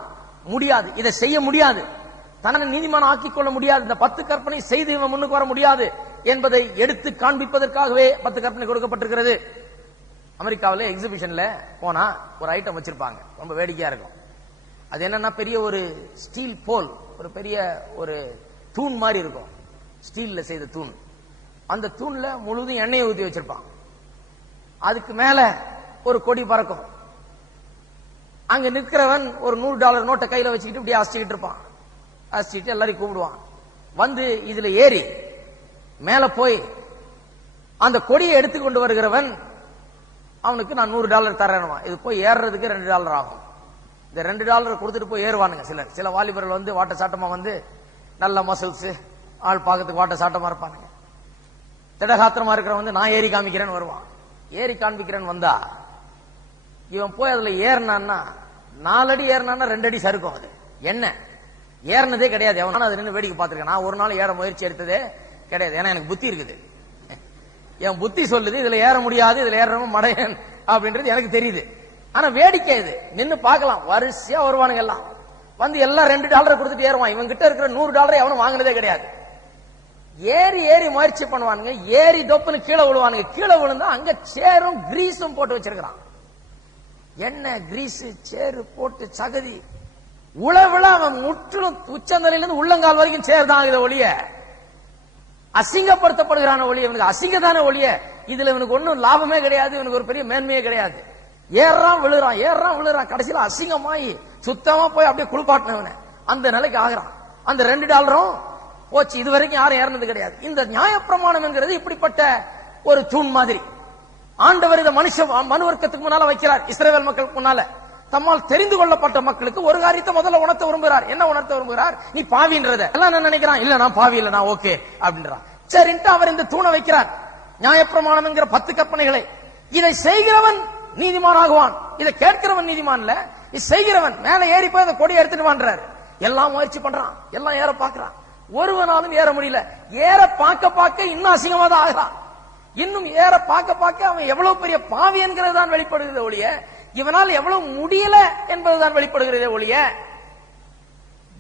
முடியாது, இதை செய்ய முடியாது, தன்னை நீதிமான ஆக்கிக் கொள்ள முடியாது, இந்த 10 கற்பனை செய்து இவன் முன்னுக்கு வர முடியாது என்பதை எடுத்து காண்பிப்பதற்காகவே 10 கற்பனை கொடுக்கப்பட்டிருக்கிறது. அமெரிக்காவில் எக்ஸிபிஷன்ல போனா ஒரு ஐட்டம் வச்சிருப்பாங்க, ரொம்ப வேடிக்கையா இருக்கும். அது என்னன்னா பெரிய ஒரு ஸ்டீல் போல், ஒரு பெரிய ஒரு தூண் மாதிரி இருக்கும், ஸ்டீல்ல செய்த தூண். அந்த தூண்ல முழுவதும் எண்ணெயை ஊற்றி வச்சிருப்பான். அதுக்கு மேல ஒரு கொடி பறக்கும். அங்க நிற்கிறவன் ஒரு $100 நோட்டை கையில வச்சுக்கிட்டு இப்படி அசிச்சுக்கிட்டு இருப்பான். அசிச்சுட்டு எல்லாரையும் கூப்பிடுவான். வந்து இதுல ஏறி மேல போய் அந்த கொடியை எடுத்துக்கொண்டு வருகிறவன் அவனுக்கு நான் $100 தரேனுவான். இது போய் ஏறுறதுக்கு $2 ஆகும். இந்த $2 கொடுத்துட்டு போய் ஏறுவானுங்க சில வாலிபர்கள் வந்து வாட்ட சாட்டமா வந்து நல்ல மசில்ஸ், ஆள் பார்க்கறதுக்கு வாட்ட சாட்டமா இருப்பானுங்க. திடகாத்திரமா இருக்கிறவன் வந்து நான் ஏறி காமிக்கிறேன்னு வருவான். ஏறி காண்பிக்கிறேன்னு வந்தா இவன் போய் அதுல ஏறினான்னா 4 அடி ஏறினான்னா 2 அடி சறுக்கும். அது என்ன ஏறினதே கிடையாது. எவனால அது நின்று வேடிக்கை பார்த்திருக்கேன். நான் ஒரு நாள் ஏற முயற்சி எடுத்ததே கிடையாது. ஏன்னா எனக்கு புத்தி இருக்குது, என் புத்தி சொல்லுது இதுல ஏற முடியாது, இதுல ஏறவும் மடையன் அப்படின்றது எனக்கு தெரியுது. ஆனா வேடிக்கை இது, நின்னு பார்க்கலாம். வரிசையா வருவானுங்க எல்லாம் வந்து எல்லாம் $2 கொடுத்துட்டு ஏறுவான். இவன் கிட்ட இருக்கிற $100 எவனும் வாங்கினதே கிடையாது. ஏறி ஏறி முயற்சி பண்ணுவானுங்க, ஏறி தொப்புன்னு கீழே விழுவானுங்க. கீழே விழுந்தா அங்க சேரும் கிரீஸும் போட்டு வச்சிருக்கிறான். எண்ணெய் கிரீஸ் சேரு போட்டு சகதி உழவுல அவன் முற்றிலும் உச்சந்தலையில இருந்து உள்ளங்கால் வரைக்கும் சேர்தான் இதை ஒளிய அசிங்கப்படுத்தப்படுகிறான ஒளிய. இவனுக்கு அசிங்கதான ஒளிய, இதுல இவனுக்கு ஒன்னும் லாபமே கிடையாது, இவனுக்கு ஒரு பெரிய மேன்மையே கிடையாது. ஏறான் விழுறான், கடைசியில அசிங்கமாயி சுத்தமா போய் அப்படியே குளிப்பாட்டினவன அந்த நிலைக்கு ஆகிறான். அந்த $2 போச்சு. இது வரைக்கும் யாரும் ஏறினது கிடையாது. இந்த நியாயப்பிரமாணம் என்கிறது இப்படிப்பட்ட ஒரு தூண் மாதிரி. ஆண்டவர் இதை மனு வர்க்கத்துக்கு முன்னால வைக்கிறார். இஸ்ரவேல் மக்களுக்கு முன்னால தம்மால் தெரிந்து கொள்ளப்பட்ட மக்களுக்கு ஒரு காரியத்தை முதல்ல உணர்த்த விரும்புகிறார். என்ன உணர்த்த விரும்புகிறார்? நீ பாவின்றத எல்லாம் நான் நினைக்கிறான், இல்ல நான் பாவி இல்ல, நான் ஓகே அப்படின்றான். சரின்ட்டு அவர் இந்த தூணை வைக்கிறார், நியாயப்பிரமாணம் என்கிற 10 கற்பனைகளை. இதை செய்கிறவன் நீதிமானாகுவான், இதை கேட்கிறவன் நீதிமான் இல்ல, இது செய்கிறவன் மேல ஏறி போய் அந்த கொடியை எடுத்துட்டு வான்றாரு. எல்லாம் முயற்சி பண்றான், எல்லாம் ஏற பாக்குறான், ஒருவனாலும் ஏற முடியல. ஏற பார்க்க இன்னும் அசிங்கமா தான் ஆகிறான். இன்னும் ஏற பார்க்க அவன் எவ்வளவு பெரிய பாவி என்கிறது தான் வெளிப்படுகிறதே ஒழிய, இவனால் எவ்வளவு முடியல என்பதுதான் வெளிப்படுகிறதே ஒழிய,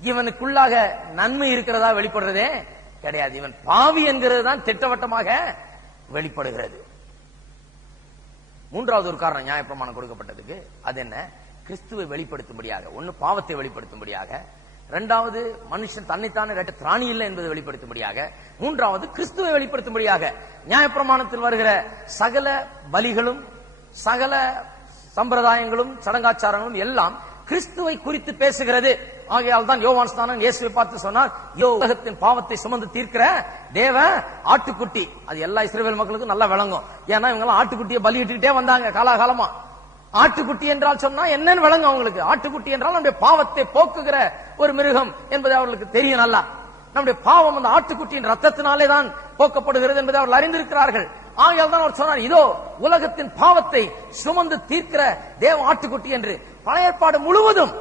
இவனுக்குள்ளாக நன்மை இருக்கிறதா வெளிப்படுறதே கிடையாது. இவன் பாவி என்கிறது தான் திட்டவட்டமாக வெளிப்படுகிறது. மூன்றாவது ஒரு காரணம் நியாயப்பிரமாணம் கொடுக்கப்பட்டதுக்கு, அது என்ன? கிறிஸ்துவை வெளிப்படுத்தும்படியாக. ஒன்னு பாவத்தை வெளிப்படுத்தும்படியாக, இரண்டாவது மனுஷன் தன்னைத்தானே திராணி இல்லை என்பதை வெளிப்படுத்தும்படியாக, மூன்றாவது கிறிஸ்துவை வெளிப்படுத்தும்படியாக. நியாயப்பிரமாணத்தில் வருகிற சகல பலிகளும் சகல சம்பிரதாயங்களும் சடங்காச்சாரங்களும் எல்லாம் கிறிஸ்துவை குறித்து பேசுகிறது. ஆகையால் தான் யோவான் ஸ்நானன் இயேசுவை பார்த்து சொன்னார், உலகத்தின் பாவத்தை சுமந்து தீர்க்கிற தேவ ஆட்டுக்குட்டி. அது எல்லா இஸ்ரவேல் மக்களுக்கும் நல்லா விளங்கும். ஏன்னா இவங்க எல்லாம் ஆட்டுக்குட்டியை பலியிட்டுக்கிட்டே வந்தாங்க காலாகாலமா. ஆட்டுக்குட்டி என்றால் சொன்னா என்னன்னு விளங்கும் அவங்களுக்கு. ஆட்டுக்குட்டி என்றால் நம்முடைய பாவத்தை போக்குகிற ஒரு மிருகம் என்பதை அவர்களுக்கு தெரியும் நல்லா. நம்முடைய பாவம் அந்த ஆட்டுக்குட்டியின் ரத்தத்தினாலே தான் போக்கப்படுகிறது என்பதை அவர்கள் அறிந்திருக்கிறார்கள். ஆகையால் தான் அவர் சொன்னார், இதோ உலகத்தின் பாவத்தை சுமந்து தீர்க்கிற தேவ ஆட்டுக்குட்டி என்று. பழைய ஏற்பாடு முழுவதும்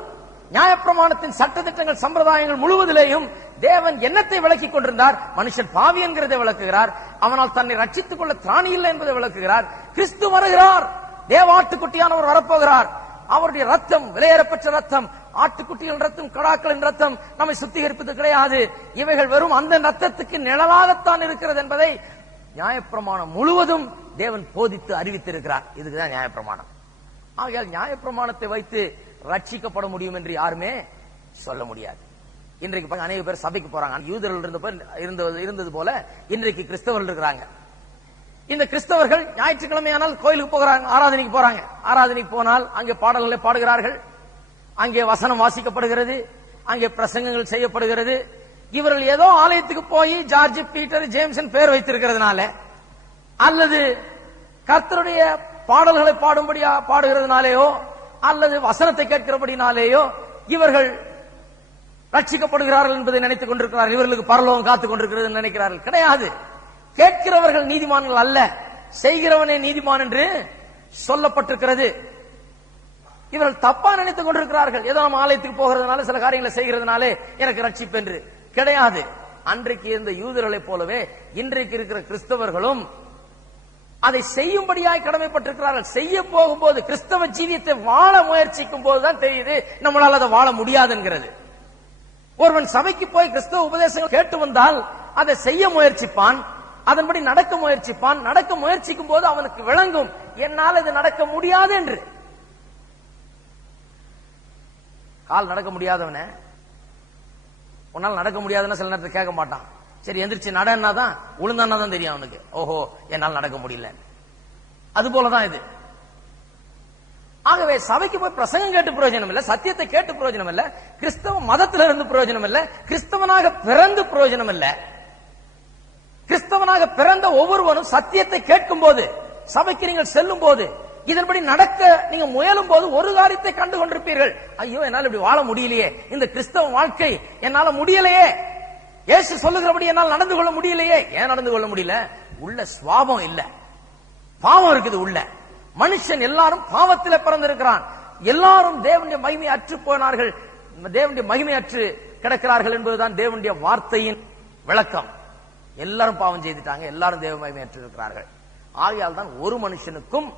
நியாயப்பிரமாணத்தின் சட்டதிட்டங்கள் சம்பிரதாயங்கள் முழுவதிலேயும் தேவன் எண்ணத்தை விளக்கிக் கொண்டிருந்தார். மனுஷன் பாவி என்கிறதை விளக்குகிறார், அவனால் தன்னை ரட்சித்துக் கொள்ள திராணி இல்லை என்பதை விளக்குகிறார். கிறிஸ்து வருகிறார், தேவ ஆட்டுக்குட்டியானவர் வரப்போகிறார். அவருடைய ரத்தம் விலையேறப்பெற்ற ரத்தம், ஆட்டுக்குட்டியின் ரத்தம், கடாக்களின் ரத்தம் நம்மை சுத்திகரிப்பது கிடையாது. இவைகள் வெறும் அந்த ரத்தத்துக்கு நிழலாகத்தான் இருக்கிறது என்பதை நியாயப்பிரமாணம் முழுவதும் தேவன் போதித்து அறிவித்திருக்கிறார். இதுக்குதான் நியாயப்பிரமாணம். ஆகையால் நியாயப்பிரமாணத்தை வைத்து ரட்சிக்கப்பட முடியும் என்று யாருமே சொல்ல முடியாது. இன்றைக்கு அநேக பேர் சபைக்கு போறாங்க. யூதர்கள் இருந்தது போல இன்றைக்கு கிறிஸ்தவர்கள் இருக்கிறாங்க. இந்த கிறிஸ்தவர்கள் ஞாயிற்றுக்கிழமையானால் கோயிலுக்கு போகிறாங்க, ஆராதனைக்கு போறாங்க. ஆராதனைக்கு போனால் அங்கே பாடல்களை பாடுகிறார்கள், அங்கே வசனம் வாசிக்கப்படுகிறது, அங்கே பிரசங்கங்கள் செய்யப்படுகிறது. இவர்கள் ஏதோ ஆலயத்துக்கு போய் ஜார்ஜ், பீட்டர், ஜேம்ஸ் பேர் வைத்திருக்கிறதுனால அல்லது கர்த்தருடைய பாடல்களை பாடும்படியா பாடுகிறதுனாலேயோ அல்லது வசனத்தை கேட்கிறபடினாலேயோ இவர்கள் ரட்சிக்கப்படுகிறார்கள் என்பதை நினைத்துக் கொண்டிருக்கிறார்கள். இவர்களுக்கு பரலோகம் காத்துக் கொண்டிருக்கிறது நினைக்கிறார்கள். கிடையாது. கேட்கிறவர்கள் நீதிமான்கள் அல்ல, செய்கிறவனே நீதிமான் என்று சொல்லப்பட்டிருக்கிறது. இவர்கள் தப்பா நினைத்துக் கொண்டிருக்கிறார்கள். ஏதோ நம்ம ஆலயத்துக்கு போகிறதுனால, சில காரியங்களை செய்கிறதுனாலே எனக்கு ரட்சிப்பு என்று கிடையாது. அன்றைக்கு இருந்த யூதர்களை போலவே இன்றைக்கு இருக்கிற கிறிஸ்தவர்களும் அதை செய்யும்படியாய் கடமைப்பட்டிருக்கிறார்கள். செய்ய போகும்போது, கிறிஸ்தவ ஜீவியத்தை வாழ முயற்சிக்கும் போதுதான் தெரியுது நம்மளால் அதை வாழ முடியாதுங்கிறது. ஒருவன் சபைக்கு போய் கிறிஸ்தவ உபதேசங்கள் கேட்டு வந்தால் அதை செய்ய முயற்சிப்பான், அதன்படி நடக்க முயற்சிப்பான். நடக்க முயற்சிக்கும் போது அவனுக்கு விளங்கும், என்னால் இது நடக்க முடியாது என்று. கால் நடக்க முடியாதவன உன்னால் நடக்க முடியாதுன்னு சில நேரத்தில் கேட்க மாட்டான். சரி எந்திரிச்சு நடன்னா தான், உளுந்தான்னா தான் தெரியும் அவனுக்கு, ஓஹோ என்னால் நடக்க முடியல. அது போலதான் இது. ஆகவே சபைக்கு போய் பிரசங்கம் கேட்டு பிரயோஜனம் இல்ல, சத்தியத்தை கேட்டு பிரயோஜனம் இல்ல, கிறிஸ்தவ மதத்தில் இருந்து பிரயோஜனம் இல்ல, கிறிஸ்தவனாக பிறந்து பிரயோஜனம் இல்ல. கிறிஸ்தவனாக பிறந்த ஒவ்வொருவனும் சத்தியத்தை கேட்கும் போது, சபைக்கு நீங்கள் செல்லும் போது, இதன்படி நடக்க நீங்க முயலும் போது ஒரு காரியத்தை கண்டு கொண்டிருப்பீர்கள். ஐயோ என்னால் இப்படி வாழ முடியலையே, இந்த கிறிஸ்தவ வாழ்க்கை என்னால முடியலையே, இயேசு சொல்லுகிறபடி என்னால் நடந்து கொள்ள முடியலையே. ஏன் நடந்து கொள்ள முடியல? உள்ள சுவாபம் இல்ல, பாவம் இருக்குது உள்ள. மனுஷன் எல்லாரும் பாவத்தில் பிறந்திருக்கிறான். எல்லாரும் தேவனுடைய மகிமை அற்று போனார்கள், தேவனுடைய மகிமை அற்று கிடக்கிறார்கள் என்பதுதான் தேவனுடைய வார்த்தையின் விளக்கம். எல்லாரும் பாவம் செய்துட்டாங்க, எல்லாரும் தேவ மகிமை அற்று இருக்கிறார்கள். ஆகையால் தான் ஒரு மனுஷனுக்கும்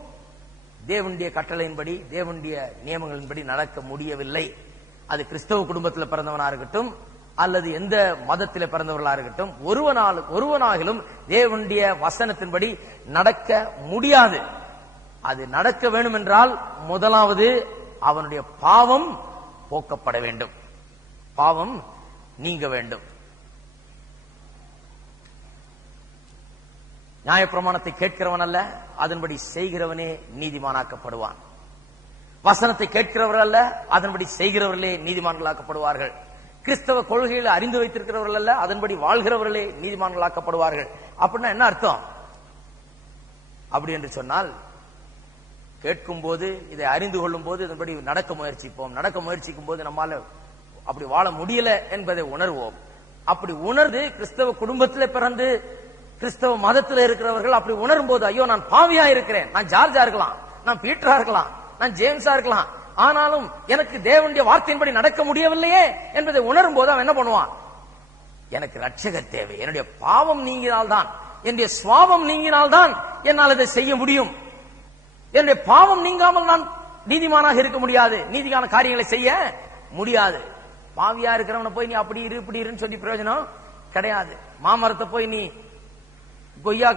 தேவனுடைய கட்டளையின்படி, தேவனுடைய நியமங்களின்படி நடக்க முடியவில்லை. அது கிறிஸ்தவ குடும்பத்தில் பிறந்தவனா இருக்கட்டும் அல்லது எந்த மதத்தில் பிறந்தவர்களா இருக்கட்டும், ஒருவனாகிலும் தேவனுடைய வசனத்தின்படி நடக்க முடியாது. அது நடக்க வேண்டும் என்றால் முதலாவது அவனுடைய பாவம் போக்கப்பட வேண்டும், பாவம் நீங்க வேண்டும். நியாயப்பிரமாணத்தை கேட்கிறவன் அல்ல, அதன்படி செய்கிறவனே நீதிமானாக்கப்படுவான். வசனத்தை கேட்கிறவர்கள் அல்ல, அதன்படி செய்கிறவர்களே நீதிமான்களாக்கப்படுவார்கள். கிறிஸ்தவ கொள்கைகளை அறிந்து வைத்திருக்கிறவர்கள் அல்ல, அதன்படி வாழ்கிறவர்களே நீதிமான்களாக்கப்படுவார்கள். அப்படின்னா என்ன அர்த்தம்? அப்படி என்று சொன்னால், கேட்கும் போது, இதை அறிந்து கொள்ளும் போது இதன்படி நடக்க முயற்சிப்போம். நடக்க முயற்சிக்கும் போது நம்மால அப்படி வாழ முடியல என்பதை உணர்வோம். அப்படி உணர்ந்து கிறிஸ்தவ குடும்பத்தில் பிறந்து கிறிஸ்தவ மதத்தில் இருக்கிறவர்கள் அப்படி உணரும் போது, ஐயோ நான் பாவியா இருக்கிறேன், நான் ஜார்ஜா இருக்கலாம், நான் பீட்டரா இருக்கலாம், நான் ஜேம்ஸா இருக்கலாம், ஆனாலும் எனக்கு தேவனுடைய வார்த்தையின்படி நடக்க முடியவில்லையே என்பதை உணரும் போது அவன் என்ன பண்ணுவான்? எனக்கு ரட்சகர் தேவை, என்னுடைய பாவம் நீங்கினால்தான், என்னுடைய சுவாபம் நீங்கினால்தான் என்னால் இதை செய்ய முடியும். என்னுடைய பாவம் நீங்காமல் நான் நீதிமானாக இருக்க முடியாது, நீதியான காரியங்களை செய்ய முடியாது. பாவியா இருக்கிறவனை போய் நீ அப்படி இரு இப்படி இருன்னு சொல்லி பிரயோஜனம் கிடையாது. மாமரத்தை போய் நீ கொய்யா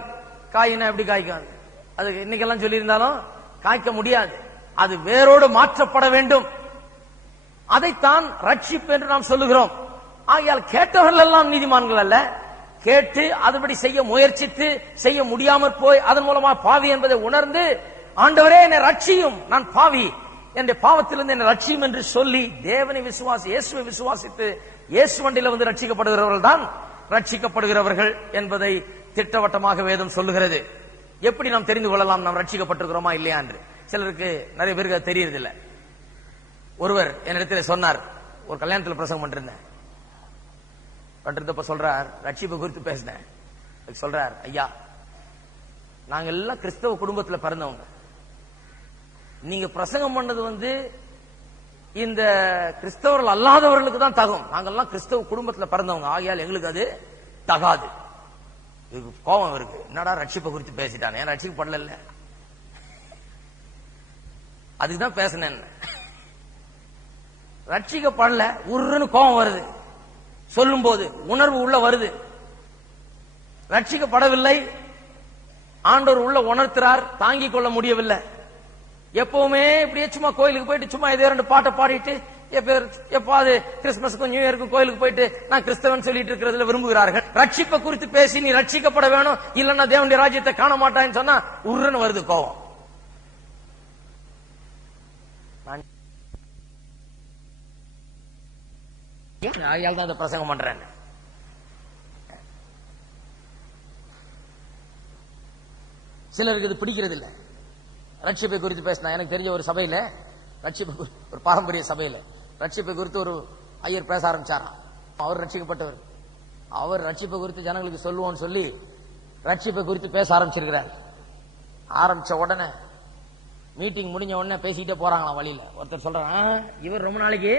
காயினா எப்படி காய்க்கும்? அது இன்னைக்கெல்லாம் சொல்லி இருந்தாலும் காய்க்க முடியாது. அது வேரோடு மாற்றப்பட வேண்டும். அதைத்தான் ரட்சிப்பு என்று நாம் சொல்லுகிறோம். ஆகையால் கேட்டவர்கள் எல்லாம் நீதிமான்கள் அல்ல, கேட்டு அதுபடி செய்ய முயற்சித்து செய்ய முடியாமற் போய் அதன் மூலமா பாவி என்பதை உணர்ந்து, ஆண்டவரே என்னை ரட்சியும், நான் பாவி, என்ற பாவத்திலிருந்து என்னை ரட்சியும் என்று சொல்லி தேவனை விசுவாசி, இயேசுவை விசுவாசித்து இயேசு வண்டியில வந்து ரட்சிக்கப்படுகிறவர்கள் தான் ரட்சிக்கப்படுகிறவர்கள் என்பதை திட்டவட்டமாக வேதம் சொல்லுகிறது. எப்படி நாம் தெரிந்து கொள்ளலாம் நாம் ரட்சிக்கப்பட்டிருக்கிறோமா இல்லையா என்று? சிலருக்கு, நிறைய பேருக்கு அது தெரியறதில்லை. ஒருவர் என்னிடத்தில் சொன்னார், ஒரு கல்யாணத்தில் பிரசங்கம் பண்றதப்ப சொல்றார், ரட்சிப்பை குறித்து பேசினேன். சொல்றார், ஐயா நாங்க எல்லாம் கிறிஸ்தவ குடும்பத்தில் பிறந்தவங்க, நீங்க பிரசங்கம் பண்ணது இந்த கிறிஸ்தவர்கள் அல்லாதவர்களுக்கு தான் தகும், நாங்கெல்லாம் கிறிஸ்தவ குடும்பத்தில் பிறந்தவங்க, ஆகையால் எங்களுக்கு அது தகாது. கோபம் இருக்கு, என்னடா ரட்சிப்பை குறித்து பேசிட்டானே, ரட்சிக்கப்படல, அதுக்குதான் பேசினேன். ரட்சிக்கப்படல, உருன்னு கோபம் வருது, சொல்லும் போது உணர்வு உள்ள வருது. ரட்சிக்கப்படவில்லை, ஆண்டவர் உள்ள உணர்த்துறார், தாங்கிக் கொள்ள முடியவில்லை. எப்பவுமே இப்படியே சும்மா கோயிலுக்கு போயிட்டு சும்மா இதே ரெண்டு பாட்டை பாடிட்டு எப்பாவது கிறிஸ்துமஸுக்கும் நியூ இயருக்கும் கோயிலுக்கு போயிட்டு நான் கிறிஸ்தவன் சொல்லிட்டு இருக்கிறதுல விரும்புகிறார்கள். ரட்சிப்பை குறித்து பேசி நீ ரட்சிக்கப்பட வேணும், இல்லன்னா தேவனுடைய ராஜ்யத்தை காண மாட்டான்னு சொன்னா உருன்னு வருது கோபம். ஆகையால் தான் இந்த பிரசங்கம் பண்றேன். சிலருக்கு இது பிடிக்கிறது இல்லை. ரட்சிப்பை குறித்து பேசினா, எனக்கு தெரிஞ்ச ஒரு சபையில, ரட்சிப்பை ஒரு பாரம்பரிய சபையில ரட்சிப்பை குறித்து ஒரு ஐயர் பேச ஆரம்பிச்சாராம். அவர் ரட்சிக்கப்பட்டவர், அவர் ரட்சிப்பை குறித்து ஜனங்களுக்கு சொல்லுவோம்னு சொல்லி ரட்சிப்பை குறித்து பேச ஆரம்பிச்சிருக்கிறார். ஆரம்பிச்ச உடனே மீட்டிங் முடிஞ்ச உடனே பேசிக்கிட்டே போறாங்களாம். வழியில ஒருத்தர் சொல்றான், இவர் ரொம்ப நாளைக்கு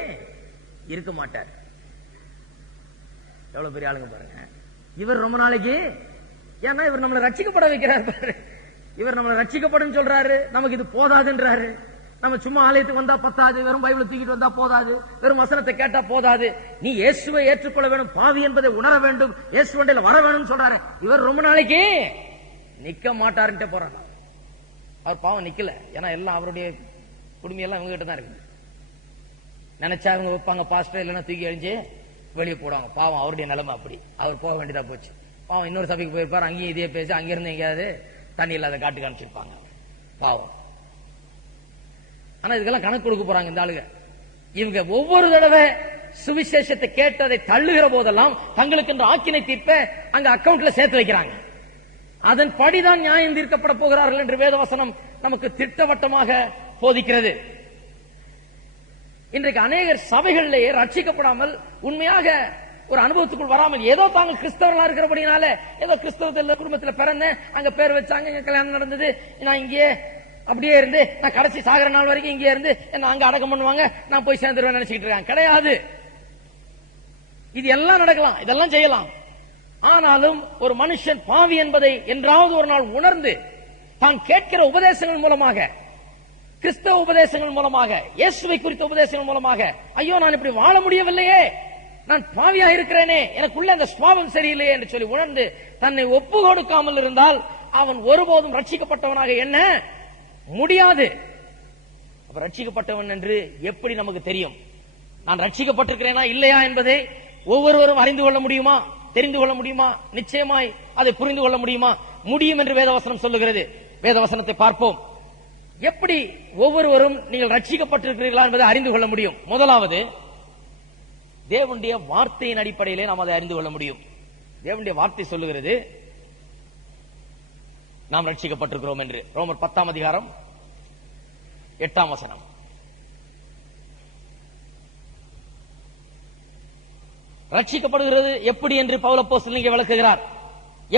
இருக்க மாட்டார். எவ்வளவு பெரிய ஆளுங்க பாருங்க. இவர் ரொம்ப நாளைக்கு, ஏன்னா இவர் நம்மளை ரட்சிக்கப்பட வைக்கிறார் பாரு. இவர் நம்மளை ரட்சிக்கப்படும் சொல்றாரு, நமக்கு இது போதாதுன்றாரு. நம்ம சும்மா ஆலயத்துக்கு வந்தா பத்தாது, வெறும் பைபிளை தூக்கிட்டு வந்தா போதாது, வெறும் வசனத்தை கேட்டா போதாது, நீ இயேசுவை ஏற்றுக்கொள்ள வேண்டும், பாவி என்பதை உணர வேண்டும், இயேசுவண்டையில வர வேண்டும் சொல்றாரு. இவர் ரொம்ப நாளைக்கு நிக்க மாட்டாருன்ட்டு போறாங்க. அவர் பாவம் நிக்கல, ஏன்னா எல்லாம் அவருடைய குடும்பம் இவங்க கிட்ட தான் இருக்கு. நினைச்சா அவங்க வைப்பாங்க பாஸ்டர், இல்லைன்னா தூக்கி அழிஞ்சு வெளியே போடுவாங்க. பாவம் அவருடைய நிலைமை அப்படி. அவர் போக வேண்டியதா போச்சு. பாவம் இன்னொரு சபைக்கு போயிருப்பாரு, அங்கேயும் இதே பேசி அங்கிருந்து எங்கேயாவது தண்ணி இல்லாத காட்டுக்கு அனுப்பிச்சிருப்பாங்க. பாவம். ஆனா இதுக்கெல்லாம் கணக்கு கொடுக்க போறாங்க இந்த ஆளுங்க. இவங்க ஒவ்வொரு தடவை சுவிசேஷத்தை கேட்டு அதை தள்ளுகிற போதெல்லாம் தங்களுக்கு என்ற ஆக்கினை தீர்ப்பை அங்க அக்கவுண்ட்ல சேர்த்து வைக்கிறாங்க. அதன் படிதான் நியாயம் தீர்க்கப்பட போகிறார்கள் என்று வேதவசனம் நமக்கு திட்டவட்டமாக போதிக்கிறது. இன்றைக்கு அநேகர் சபைகளிலேயே ரட்சிக்கப்படாமல், உண்மையாக ஒரு அனுபவத்துக்குள் வராமல், ஏதோ தாங்கள் கிறிஸ்தவர்களா இருக்கிறபடினால, ஏதோ கிறிஸ்தவத்தில் குடும்பத்தில் பிறந்தேன், அங்க பேர் வச்சாங்க, இங்க கல்யாணம் நடந்தது, நான் இங்கே அப்படியே இருந்து, நான் கடைசி சாகர நாள் வரைக்கும் இங்கே இருந்து என்ன அங்க அடக்கம் பண்ணுவாங்க, நான் போய் சேர்ந்துருவேன் நினைச்சுக்கிட்டு இருக்காங்க. கிடையாது. இது எல்லாம் நடக்கலாம், இதெல்லாம் செய்யலாம். ஆனாலும் ஒரு மனுஷன் பாவி என்பதை என்றாவது ஒரு நாள் உணர்ந்து, தான் கேட்கிற உபதேசங்கள் மூலமாக, கிறிஸ்தவ உபதேசங்கள் மூலமாக, இயேசுவை குறித்த உபதேசங்கள் மூலமாக, ஐயோ நான் இப்படி வாழ முடியவில்லையே, நான் பாவியா இருக்கிறேனே, எனக்குள்ள அந்த சுவாபம் சரியில்லையே என்று சொல்லி உணர்ந்து தன்னை ஒப்பு கொடுக்காமல் இருந்தால் அவன் ஒருபோதும் ரட்சிக்கப்பட்டவனாக என்ன முடியாது. அப்ப ரட்சிக்கப்பட்டவன் என்று எப்படி நமக்கு தெரியும்? நான் ரட்சிக்கப்பட்டிருக்கிறேனா இல்லையா என்பதை ஒவ்வொருவரும் அறிந்து கொள்ள முடியுமா? தெரிந்து கொள்ள முடியுமா? நிச்சயமாய் அதை புரிந்து கொள்ள முடியுமா? முடியும் என்று வேதவசனம் சொல்லுகிறது. வேதவசனத்தை பார்ப்போம். எப்படி ஒவ்வொருவரும் நீங்கள் ரட்சிக்கப்பட்டிருக்கிறீர்களா என்பதை அறிந்து கொள்ள முடியும்? முதலாவது, தேவனுடைய வார்த்தையின் அடிப்படையிலே நாம் அதை அறிந்து கொள்ள முடியும். தேவனுடைய வார்த்தை சொல்லுகிறது நாம் ரட்சிக்கப்பட்டிருக்கிறோம் என்று. ரோமர் 10 அதிகாரம் 8 வசனம். ரட்சிக்கப்படுகிறது எப்படி என்று பவுல் அப்போஸ்தலன் இங்கே விளக்குகிறார்.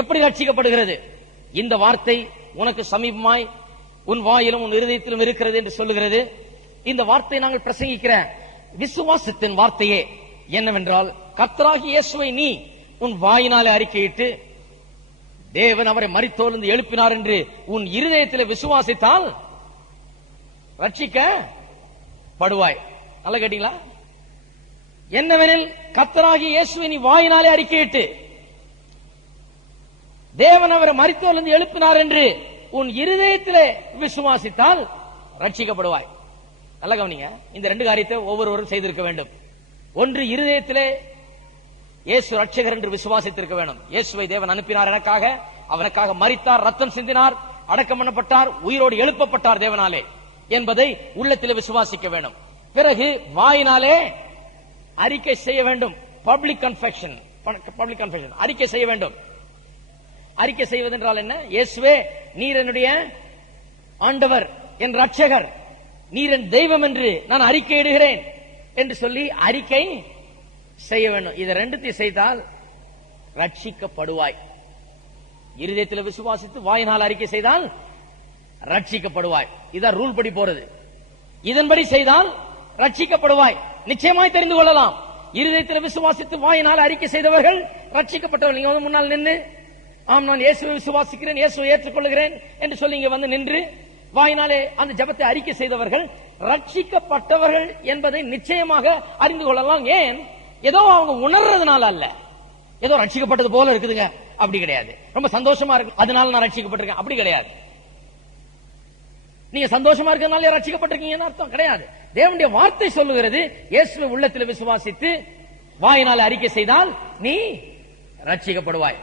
எப்படி ரட்சிக்கப்படுகிறது? இந்த வார்த்தை உனக்கு சமீபமாய் உன் வாயிலும் உன் இருதயத்திலும் இருக்கிறது என்று சொல்லுகிறது. இந்த வார்த்தை நாங்கள் பிரசங்கிக்கிற விசுவாசத்தின் வார்த்தையே என்னவென்றால், கர்த்தராகிய இயேசுவை நீ உன் வாயினாலே அறிக்கையிட்டு தேவன் அவரை மரித்தோர்ந்து எழுப்பினார் என்று உன் இருதயத்தில் விசுவாசித்தால் ரட்சிக்கப்படுவாய். நல்லா கேட்டீங்களா? என்னவெனில், கர்த்தராகிய இயேசுவை நீ வாயினாலே அறிக்கையிட்டு தேவன் அவரை மரித்தோர்ந்து எழுப்பினார் என்று உன் இருதயத்திலே விசுவாசித்தால் ரட்சிக்கப்படுவாய். நல்ல கவனிங்க, இந்த ரெண்டு காரியத்தை ஒவ்வொருவரும் செய்திருக்க வேண்டும். ஒன்று, இருதயத்திலே இயேசு ரட்சகர் என்று விசுவாசித்திருக்க வேண்டும். இயேசுவை தேவன் அனுப்பினார், எனக்காக அவனுக்காக மரித்தார், ரத்தம் சிந்தினார், அடக்கம் பண்ணப்பட்டார், உயிரோடு எழுப்பப்பட்டார் தேவனாலே என்பதை உள்ளத்திலே விசுவாசிக்க வேண்டும். பிறகு வாயினாலே அறிக்கை செய்ய வேண்டும். பப்ளிக் கன்ஃபெஷன் அறிக்கை செய்ய வேண்டும். அறிக்கை செய்வதென்றால் என்ன? இயேசுவே நீர் என்னுடைய ஆண்டவர், என் ரட்சகர், நீர் என் தெய்வம் என்று நான் அறிக்கையிடுகிறேன் என்று சொல்லி அறிக்கை செய்ய வேண்டும். இதை ரெண்டுத்தையும் செய்தால் ரட்சிக்கப்படுவாய். இருதயத்தில் விசுவாசித்து வாயினால் அறிக்கை செய்தால் ரட்சிக்கப்படுவாய். இதான் ரூல் படி போறது. இதன்படி செய்தால் ரட்சிக்கப்படுவாய். நிச்சயமாய் தெரிந்து கொள்ளலாம். இருதயத்தில் விசுவாசித்து வாயினால் அறிக்கை செய்தவர்கள் ரட்சிக்கப்பட்டவர்கள். நீங்க வந்து முன்னால் நின்று, ஆம் நான் இயேசுவை விசுவாசிக்கிறேன், இயேசுவை ஏற்றுக்கொள்கிறேன் என்று சொல்லி இங்க வந்து நின்று வாயினாலே அந்த ஜெபத்தை அறிக்கை செய்தவர்கள் ரட்சிக்கப்பட்டவர்கள் என்பதை நிச்சயமாக அறிந்து கொள்ளலாம். ஏன்? ஏதோ அவங்க உணர்றதுனால அல்ல, ஏதோ ரட்சிக்கப்பட்டது போல இருக்குதுங்க, அப்படி கிடையாது. ரொம்ப சந்தோஷமா இருக்கு அதனால நான் ரட்சிக்கப்பட்டிருக்கேன், அப்படி கிடையாது. நீங்க சந்தோஷமா இருக்கிறதுனால ரட்சிக்கப்பட்டிருக்கீங்கன்னு அர்த்தம் கிடையாது. தேவனுடைய வார்த்தை சொல்லுகிறது, இயேசுவை உள்ளத்தில் விசுவாசித்து வாயினால அறிக்கை செய்தால் நீ ரட்சிக்கப்படுவாய்.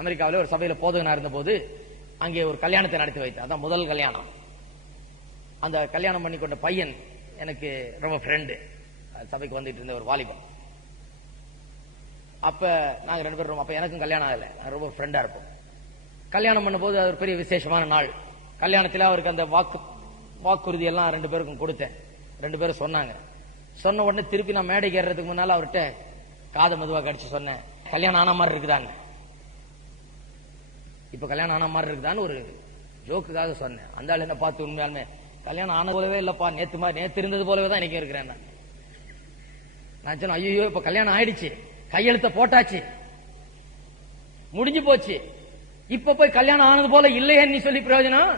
அமெரிக்காவில் ஒரு சபையில போதகனா இருந்த போது அங்கே ஒரு கல்யாணத்தை நடத்தி வைத்தார். அதான் முதல் கல்யாணம். அந்த கல்யாணம் பண்ணி கொண்ட பையன் எனக்கு ரொம்ப ஃப்ரெண்டு. சபைக்கு வந்துட்டு இருந்த ஒரு வாலிபன். அப்ப நாங்க ரெண்டு பேரும், அப்ப எனக்கும் கல்யாணம் ஆகல, ரொம்ப ஃப்ரெண்டா இருப்போம். கல்யாணம் பண்ண போது அது ஒரு பெரிய விசேஷமான நாள். கல்யாணத்தில் அவருக்கு அந்த வாக்குறுதி எல்லாம் ரெண்டு பேருக்கும் கொடுத்தேன். ரெண்டு பேரும் சொன்னாங்க. சொன்ன உடனே திருப்பி நான் மேடைக்கு ஏறதுக்கு முன்னால அவர்கிட்ட காதை மெதுவா கடிச்சு சொன்னேன், கல்யாணம் ஆன மாதிரி இருக்குதாங்க. இப்ப கல்யாணம் ஆன மாதிரி இருக்குதான்னு ஒரு ஜோக்குக்காக சொன்னேன். அந்த ஆள் என்ன பார்த்து உண்மையாலுமே கல்யாணம் ஆன போலவே இல்லப்பா, நேத்து இருந்தது போலவே தான் இன்னைக்கு இருக்கிறேன். நான் சொன்னேன், ஐயோ இப்ப கல்யாணம் ஆயிடுச்சு, கையெழுத்த போட்டாச்சு, முடிஞ்சு போச்சு, இப்ப போய் கல்யாணம் ஆனது போல இல்லையேன்னு நீ சொல்லி பிரயோஜனம்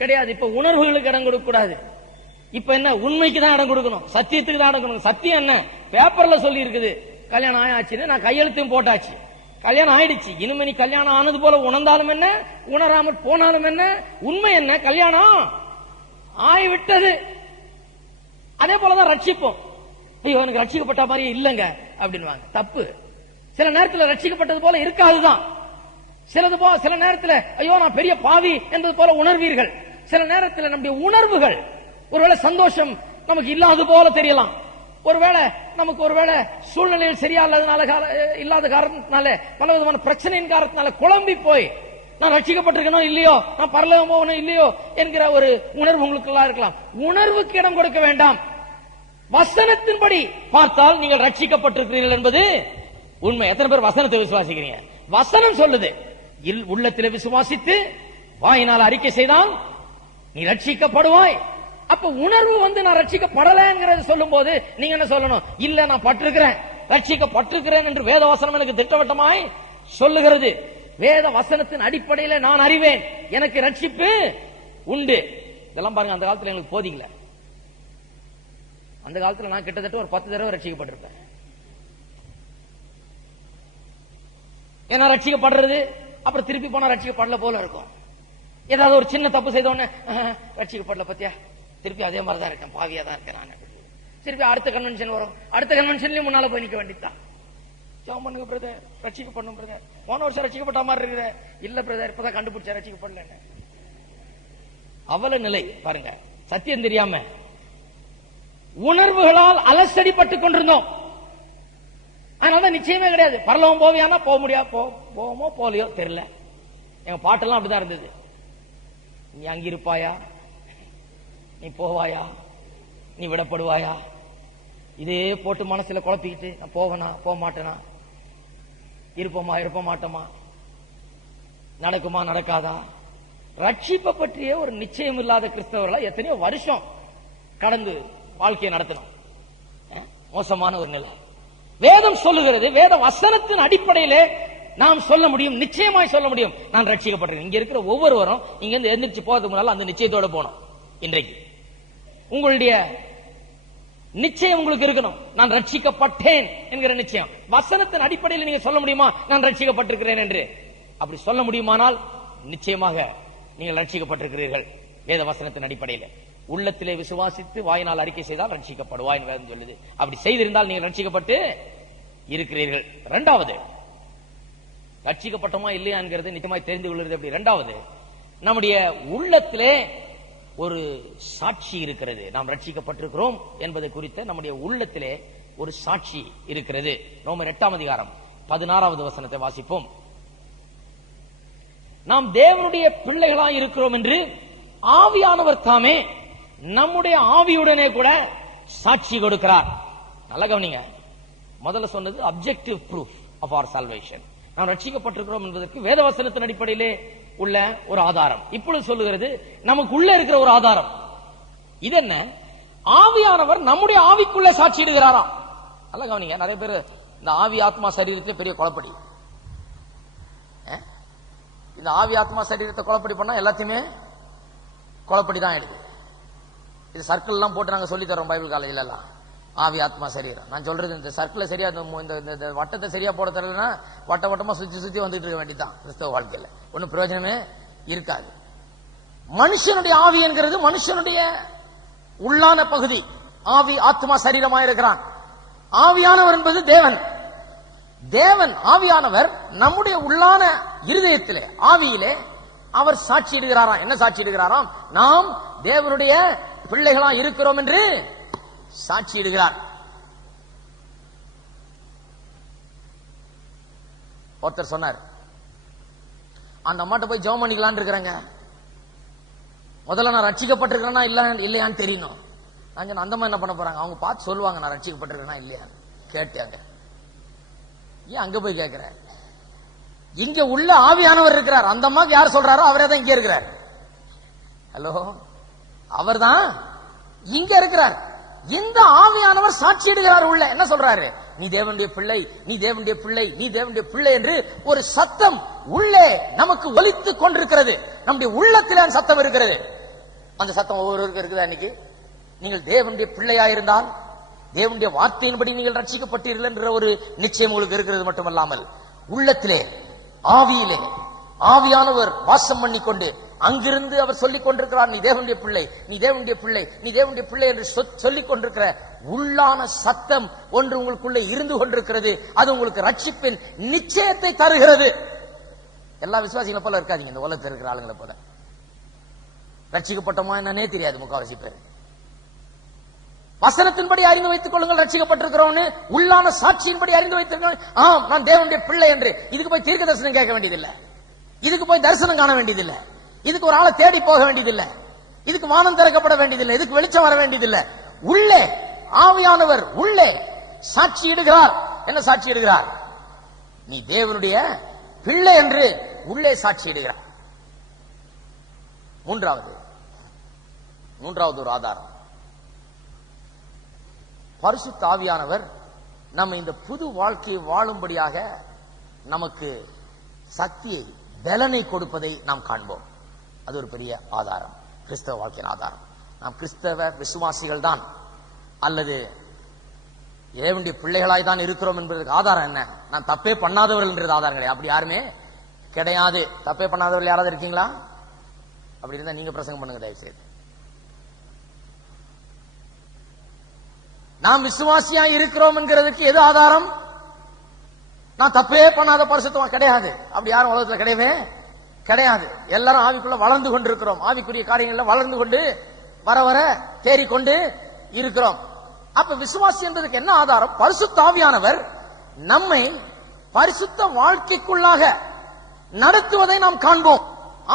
கிடையாது. இப்ப உணர்வுகளுக்கு இடம் கொடுக்க கூடாது. இப்ப என்ன, உண்மைக்கு தான் இடம் கொடுக்கணும், சத்தியத்துக்கு தான் இடம் கொடுக்கணும். சத்தியம் என்ன, பேப்பர்ல சொல்லி இருக்குது கல்யாணம் ஆயாச்சுன்னு, நான் கையெழுத்தையும் போட்டாச்சு, கல்யாணம் ஆயிடுச்சு. இனிமே நீ கல்யாணம் ஆனது போல உணர்ந்தாலும் என்ன, உணராமல் போனாலும் என்ன, உண்மை என்ன, கல்யாணம் ஆகிவிட்டது. அதே போலதான் ரட்சிப்போம். ஐயோ எனக்கு ரட்சிக்கப்பட்ட மாதிரி இல்லங்க அப்படின்வாங்க, தப்பு. சில நேரத்தில் ரட்சிக்கப்பட்டது போல இருக்காதுதான். சில நேரத்தில் ஐயோ நான் பெரிய பாவி என்பது போல உணர்வீர்கள். சில நேரத்தில் நம்முடைய உணர்வுகள் ஒருவேளை சந்தோஷம் நமக்கு இல்லாத போல தெரியலாம். ஒருவேளை சூழ்நிலையில் சரியா இல்லாத காரணத்தினால, பல விதமான பிரச்சனையின் காரணத்தினால குழம்பி போய் நான் ரட்சிக்கப்பட்டிருக்கணும் இல்லையோ, நான் பரலோகம் போகணும் இல்லையோ என்கிற ஒரு உணர்வு உங்களுக்குள்ள இருக்கலாம். உணர்வுக்கு இடம் கொடுக்க வேண்டாம். வசனத்தின்படி பார்த்தால் நீங்கள் ரட்சிக்கப்பட்டிருக்கிறீர்கள் என்பது உண்மை. எத்தனை பேர் வசனத்தை விசுவாசிக்கிறீங்க? வசனம் சொல்லுது, உள்ளத்தில் விசுவாசித்து வாயினால் அறிக்கை செய்தால் நீ ரட்சிக்கப்படுவாய். அப்ப உணர்வு நான் ரட்சிக்கப்படலைங்கிறது சொல்லும் போது நீங்க என்ன சொல்லணும்? இல்ல நான் பட்டிருக்கிறேன், ரட்சிக்கப்பட்டிருக்கிறேன் என்று வேத வசனம் எனக்கு திட்டவட்டமாய் சொல்லுகிறது. வேத வசனத்தின் அடிப்படையில் நான் அறிவேன், எனக்கு ரட்சிப்பு உண்டு. இதெல்லாம் பாருங்க, அந்த காலத்துல எங்களுக்கு போதிக்கல. அந்த காலத்துல நான் கிட்டத்தட்ட ஒரு 10 தடவை ரட்சிக்கப்பட்டிருப்பேன். ஏன்னா ரட்சிக்கப்படுறது அப்புறம் திருப்பி போனா ரட்சிக்கப்படல போல இருக்கும். ஏதாவது ஒரு சின்ன தப்பு செய்த உடனே ரட்சிக்கப்படல பத்தியா, திருப்பி அதே மாதிரி தான் இருக்கேன், பாவியா தான் இருக்கேன் நான். திருப்பி அடுத்த கன்வென்ஷன் வரும், அடுத்த கன்வென்ஷன்லயும் முன்னால போய் நிக்க வேண்டியதான். ஜெபம் பண்ணுங்க பிரதர், ரட்சிக்கப்படணும் பிரதர். போன வருஷம் ரட்சிக்கப்பட்ட மாதிரி இருக்குது. இல்ல பிரதர், இப்பதான் கண்டுபிடிச்சா ரட்சிக்கப்படல. அவல நிலை பாருங்க. சத்தியம் தெரியாம உணர்வுகளால் அலசடிப்பட்டுக் கொண்டிருந்தோம். அதனாலதான் நிச்சயமே கிடையாது. பரலோகம் போவியானா போக முடியாது, போவோமோ போலியோ தெரியல. எங்க பாட்டெல்லாம் அப்படிதான் இருந்தது. நீ அங்கிருப்பாயா, நீ போவாயா, நீ விடப்படுவாயா, இதே போட்டு மனசுல குழப்பிக்கிட்டு நான் போவனா போக மாட்டேனா, இருப்போமா இருப்ப மாட்டோமா, நடக்குமா நடக்காதா. ரட்சிப்பை பற்றிய ஒரு நிச்சயம் இல்லாத கிறிஸ்தவர்களா எத்தனையோ வருஷம் கடந்து வாழ்க்கையை நடத்தணும். மோசமான ஒரு நிலை. வேதம் சொல்லுகிறது, வேத வசனத்தின் அடிப்படையிலே நாம் சொல்ல முடியும், நிச்சயமாய் சொல்ல முடியும், நான் ரட்சிக்கப்பட்டிருக்கேன். இங்க இருக்கிற ஒவ்வொருவரும் இங்க இருந்து எந்திரிச்சு போறதுக்கு முன்னால அந்த நிச்சயத்தோட போனோம். இன்றைக்கு உங்களுடைய நிச்சயம் உங்களுக்கு இருக்கணும், நான் ரட்சிக்கப்பட்டேன் என்கிற நிச்சயம். வசனத்தின் அடிப்படையில் நீங்க சொல்ல முடியுமா நான் ரட்சிக்கப்பட்டிருக்கிறேன் என்று? அப்படி சொல்ல முடியுமானால் நிச்சயமாக நீங்கள் ரட்சிக்கப்பட்டிருக்கிறீர்கள். வேத வசனத்தின் அடிப்படையில் உள்ளத்திலே விசுவாசித்து வாயினால் அறிக்கை செய்தால் ரட்சிக்கப்படுவாய் வேதம் சொல்லுது. அப்படி செய்திருந்தால் நீங்கள் ரட்சிக்கப்பட்டு இருக்கிறீர்கள். இரண்டாவது, ரட்சிக்கப்பட்டோமா இல்லையா என்கிறது நிச்சயமாய் தெரிந்து கொள்கிறது. அப்படி இரண்டாவது, நம்முடைய உள்ளத்திலே ஒரு சாட்சி இருக்கிறது. நாம் ரட்சிக்கப்பட்டிருக்கிறோம் என்பதை குறித்த நம்முடைய உள்ளத்திலே ஒரு சாட்சி இருக்கிறது. ரோமர் 8ஆம் அதிகாரம் 16வது வசனத்தை வாசிப்போம். நாம் தேவனுடைய பிள்ளைகளாய் இருக்கிறோம் என்று ஆவியானவர் தாமே நம்முடைய ஆவியுடனே கூட சாட்சி கொடுக்கிறார். நல்ல கவனிங்க, முதல்ல சொன்னது objective proof of our salvation. நாம் ரட்சிக்கப்பட்டிருக்கிறோம் என்பதற்கு வேதவசனத்தின் அடிப்படையிலே உள்ள ஒரு ஆதாரம். இப்பொழுது சொல்லுகிறது நமக்கு உள்ள இருக்கிற ஒரு ஆதாரம். இது என்ன? ஆவியானவர் நம்முடைய ஆவிக்குள்ளே சாட்சியிடுகிறாராம். நல்ல கவனிங்க, நிறைய பேர் இந்த ஆவி ஆத்மா சரீரத்தில் பெரிய குழப்படி. இந்த ஆவி ஆத்மா சரீரத்தை குழப்படி பண்ணா எல்லாத்தையுமே குழப்படி தான் எடுது. இது சர்க்கிள் எல்லாம் போட்டு நாங்க சொல்லி தரோம் பைபிள் காலேஜ்ல எல்லாம். ஆவி ஆத்மா சரீரம். நான் சொல்றது இந்த சர்க்கிளை சரியா, இந்த வட்டத்தை சரியா போட தரலன்னா வட்ட வட்டமா சுத்தி சுத்தி வந்துட்டு இருக்க வேண்டியதான். கிறிஸ்தவ வாழ்க்கையில ஒன்னும் பிரயோஜனமே இருக்காது. மனுஷனுடைய ஆவி என்கிறது மனுஷனுடைய உள்ளான பகுதி. ஆவி ஆத்மா சரீரமா இருக்கிறான். ஆவியானவர் என்பது தேவன். தேவன் ஆவியானவர் நம்முடைய உள்ளான இருதயத்திலே, ஆவியிலே அவர் சாட்சியிடுகிறாராம். என்ன சாட்சியிடுகிறாராம்? நாம் தேவனுடைய பிள்ளைகளா இருக்கிறோம் என்று சாட்சியிடுகிறார். ஒருத்தர் சொன்னார், அந்த அம்மாட்ட போய் ஜெபம் பண்ணிக்கலான்னு இருக்கிறாங்க, முதல்ல நான் ரட்சிக்கப்பட்டிருக்கிறேன்னா இல்லையான்னு தெரியணும். நான் சொன்ன, அந்த மாதிரி என்ன பண்ண போறாங்க? அவங்க பார்த்து சொல்லுவாங்க நான் ரட்சிக்கப்பட்டிருக்கேன்னா இல்லையா கேட்டாங்க. ஏன் அங்க போய் கேட்கிற? இங்க உள்ள ஆவியானவர் இருக்கிறார். அந்த அம்மாக்கு யார் சொல்றாரோ அவரே தான் இங்க இருக்கிறார். ஹலோ, அவர்தான் இங்க இருக்கிறார். இந்த ஆவியானவர் சாட்சியிடுகிறார். உள்ள என்ன சொல்றாரு? நீ தேவனுடைய பிள்ளை, நீ தேவனுடைய பிள்ளை, நீ தேவனுடைய பிள்ளை என்று ஒரு சத்தம் உள்ளே நமக்கு ஒலித்துக் கொண்டிருக்கிறது. நம்முடைய உள்ளத்தில் அந்த சத்தம் இருக்கிறது. அந்த சத்தம் ஒவ்வொருவருக்கும் இருக்குதா? இன்னைக்கு நீங்கள் தேவனுடைய பிள்ளையா இருந்தால் தேவனுடைய வார்த்தையின்படி நீங்கள் ரட்சிக்கப்பட்டீர்கள் என்ற ஒரு நிச்சயம் உங்களுக்கு இருக்கிறது மட்டுமல்லாமல், உள்ளத்திலே ஆவியிலே ஆவியானவர் வாசம் பண்ணிக்கொண்டு அங்கிருந்து அவர் சொல்லிக் கொண்டிருக்கிறார், நீ தேவனுடைய பிள்ளை, நீ தேவனுடைய பிள்ளை, நீ தேவனுடைய பிள்ளை என்று சொல்லிக் கொண்டிருக்கிற உள்ளான சத்தம் ஒன்று உங்களுக்குள்ளே இருந்து கொண்டிருக்கிறது. அது உங்களுக்கு ரட்சிப்பின் நிச்சயத்தை தருகிறது. எல்லா விசுவாசிகளை போல இருக்காதீங்க. இந்த உலகத்தில் இருக்கிற ஆளுங்களை போல ரட்சிக்கப்பட்டோமா என்னன்னே தெரியாது முக்காவாசி பேர். வசனத்தின்படி அறிந்து வைத்துக் கொள்ளுங்கள் ரட்சிக்கப்பட்டிருக்கிறோம், உள்ளான சாட்சியின்படி அறிந்து வைத்திருக்கிறோம். ஆம், நான் தேவனுடைய பிள்ளை என்று. இதுக்கு போய் தீர்க்க தரிசனம் கேட்க வேண்டியதில்லை, இதுக்கு போய் தரிசனம் காண வேண்டியதில்லை, இதுக்கு ஒரு ஆளை தேடி போக வேண்டியதில்லை, இதுக்கு வானம் திறக்கப்பட வேண்டியதில்லை, இதுக்கு வெளிச்சம் வர வேண்டியதில்லை. உள்ளே ஆவியானவர் உள்ளே சாட்சியிடுகிறார். என்ன சாட்சியிடுகிறார்? நீ தேவனுடைய பிள்ளை என்று உள்ளே சாட்சியிடுகிறார். மூன்றாவது ஒரு ஆதாரம், பரிசுத்த ஆவியானவர் நம்ம இந்த புது வாழ்க்கையை வாழும்படியாக நமக்கு சக்தியை, பலனை கொடுப்பதை நாம் காண்போம். அது ஒரு பெரிய ஆதாரம், கிறிஸ்தவ வாழ்க்கையின் ஆதாரம். நாம் கிறிஸ்தவ விசுவாசிகள் தான் அல்லது தேவனுடைய பிள்ளைகளாய் தான் இருக்கிறோம் என்பதற்கு ஆதாரம் என்ன? நான் தப்பே பண்ணாதவர்கள் என்றது ஆதாரம் கிடையாது. அப்படி யாருமே கிடையாது. தப்பே பண்ணாதவர்கள் யாராவது இருக்கீங்களா? அப்படி இருந்தா நீங்க பிரசங்கம் பண்ணுங்க தயவு செய்து. நாம் விசுவாசியா இருக்கிறோம் என்கிறதுக்கு எது ஆதாரம்? நான் தப்பே பண்ணாத பரிசுத்தமா கிடையாது. அப்படி யாரும் உலகத்துல கிடையவே கிடையாது. எல்லாரும் ஆவிக்குள்ள வளர்ந்து கொண்டிருக்கிறோம். ஆவிக்குரிய காரியங்கள்ல வளர்ந்து கொண்டு வர வர தேறிக்கொண்டு இருக்கிறோம். அப்ப விசுவாசி என்பதற்கு என்ன ஆதாரம்? பரிசுத்த ஆவியானவர் நம்மை பரிசுத்த வாழ்க்கைக்குள்ளாக நடத்துவதை நாம் காண்போம்.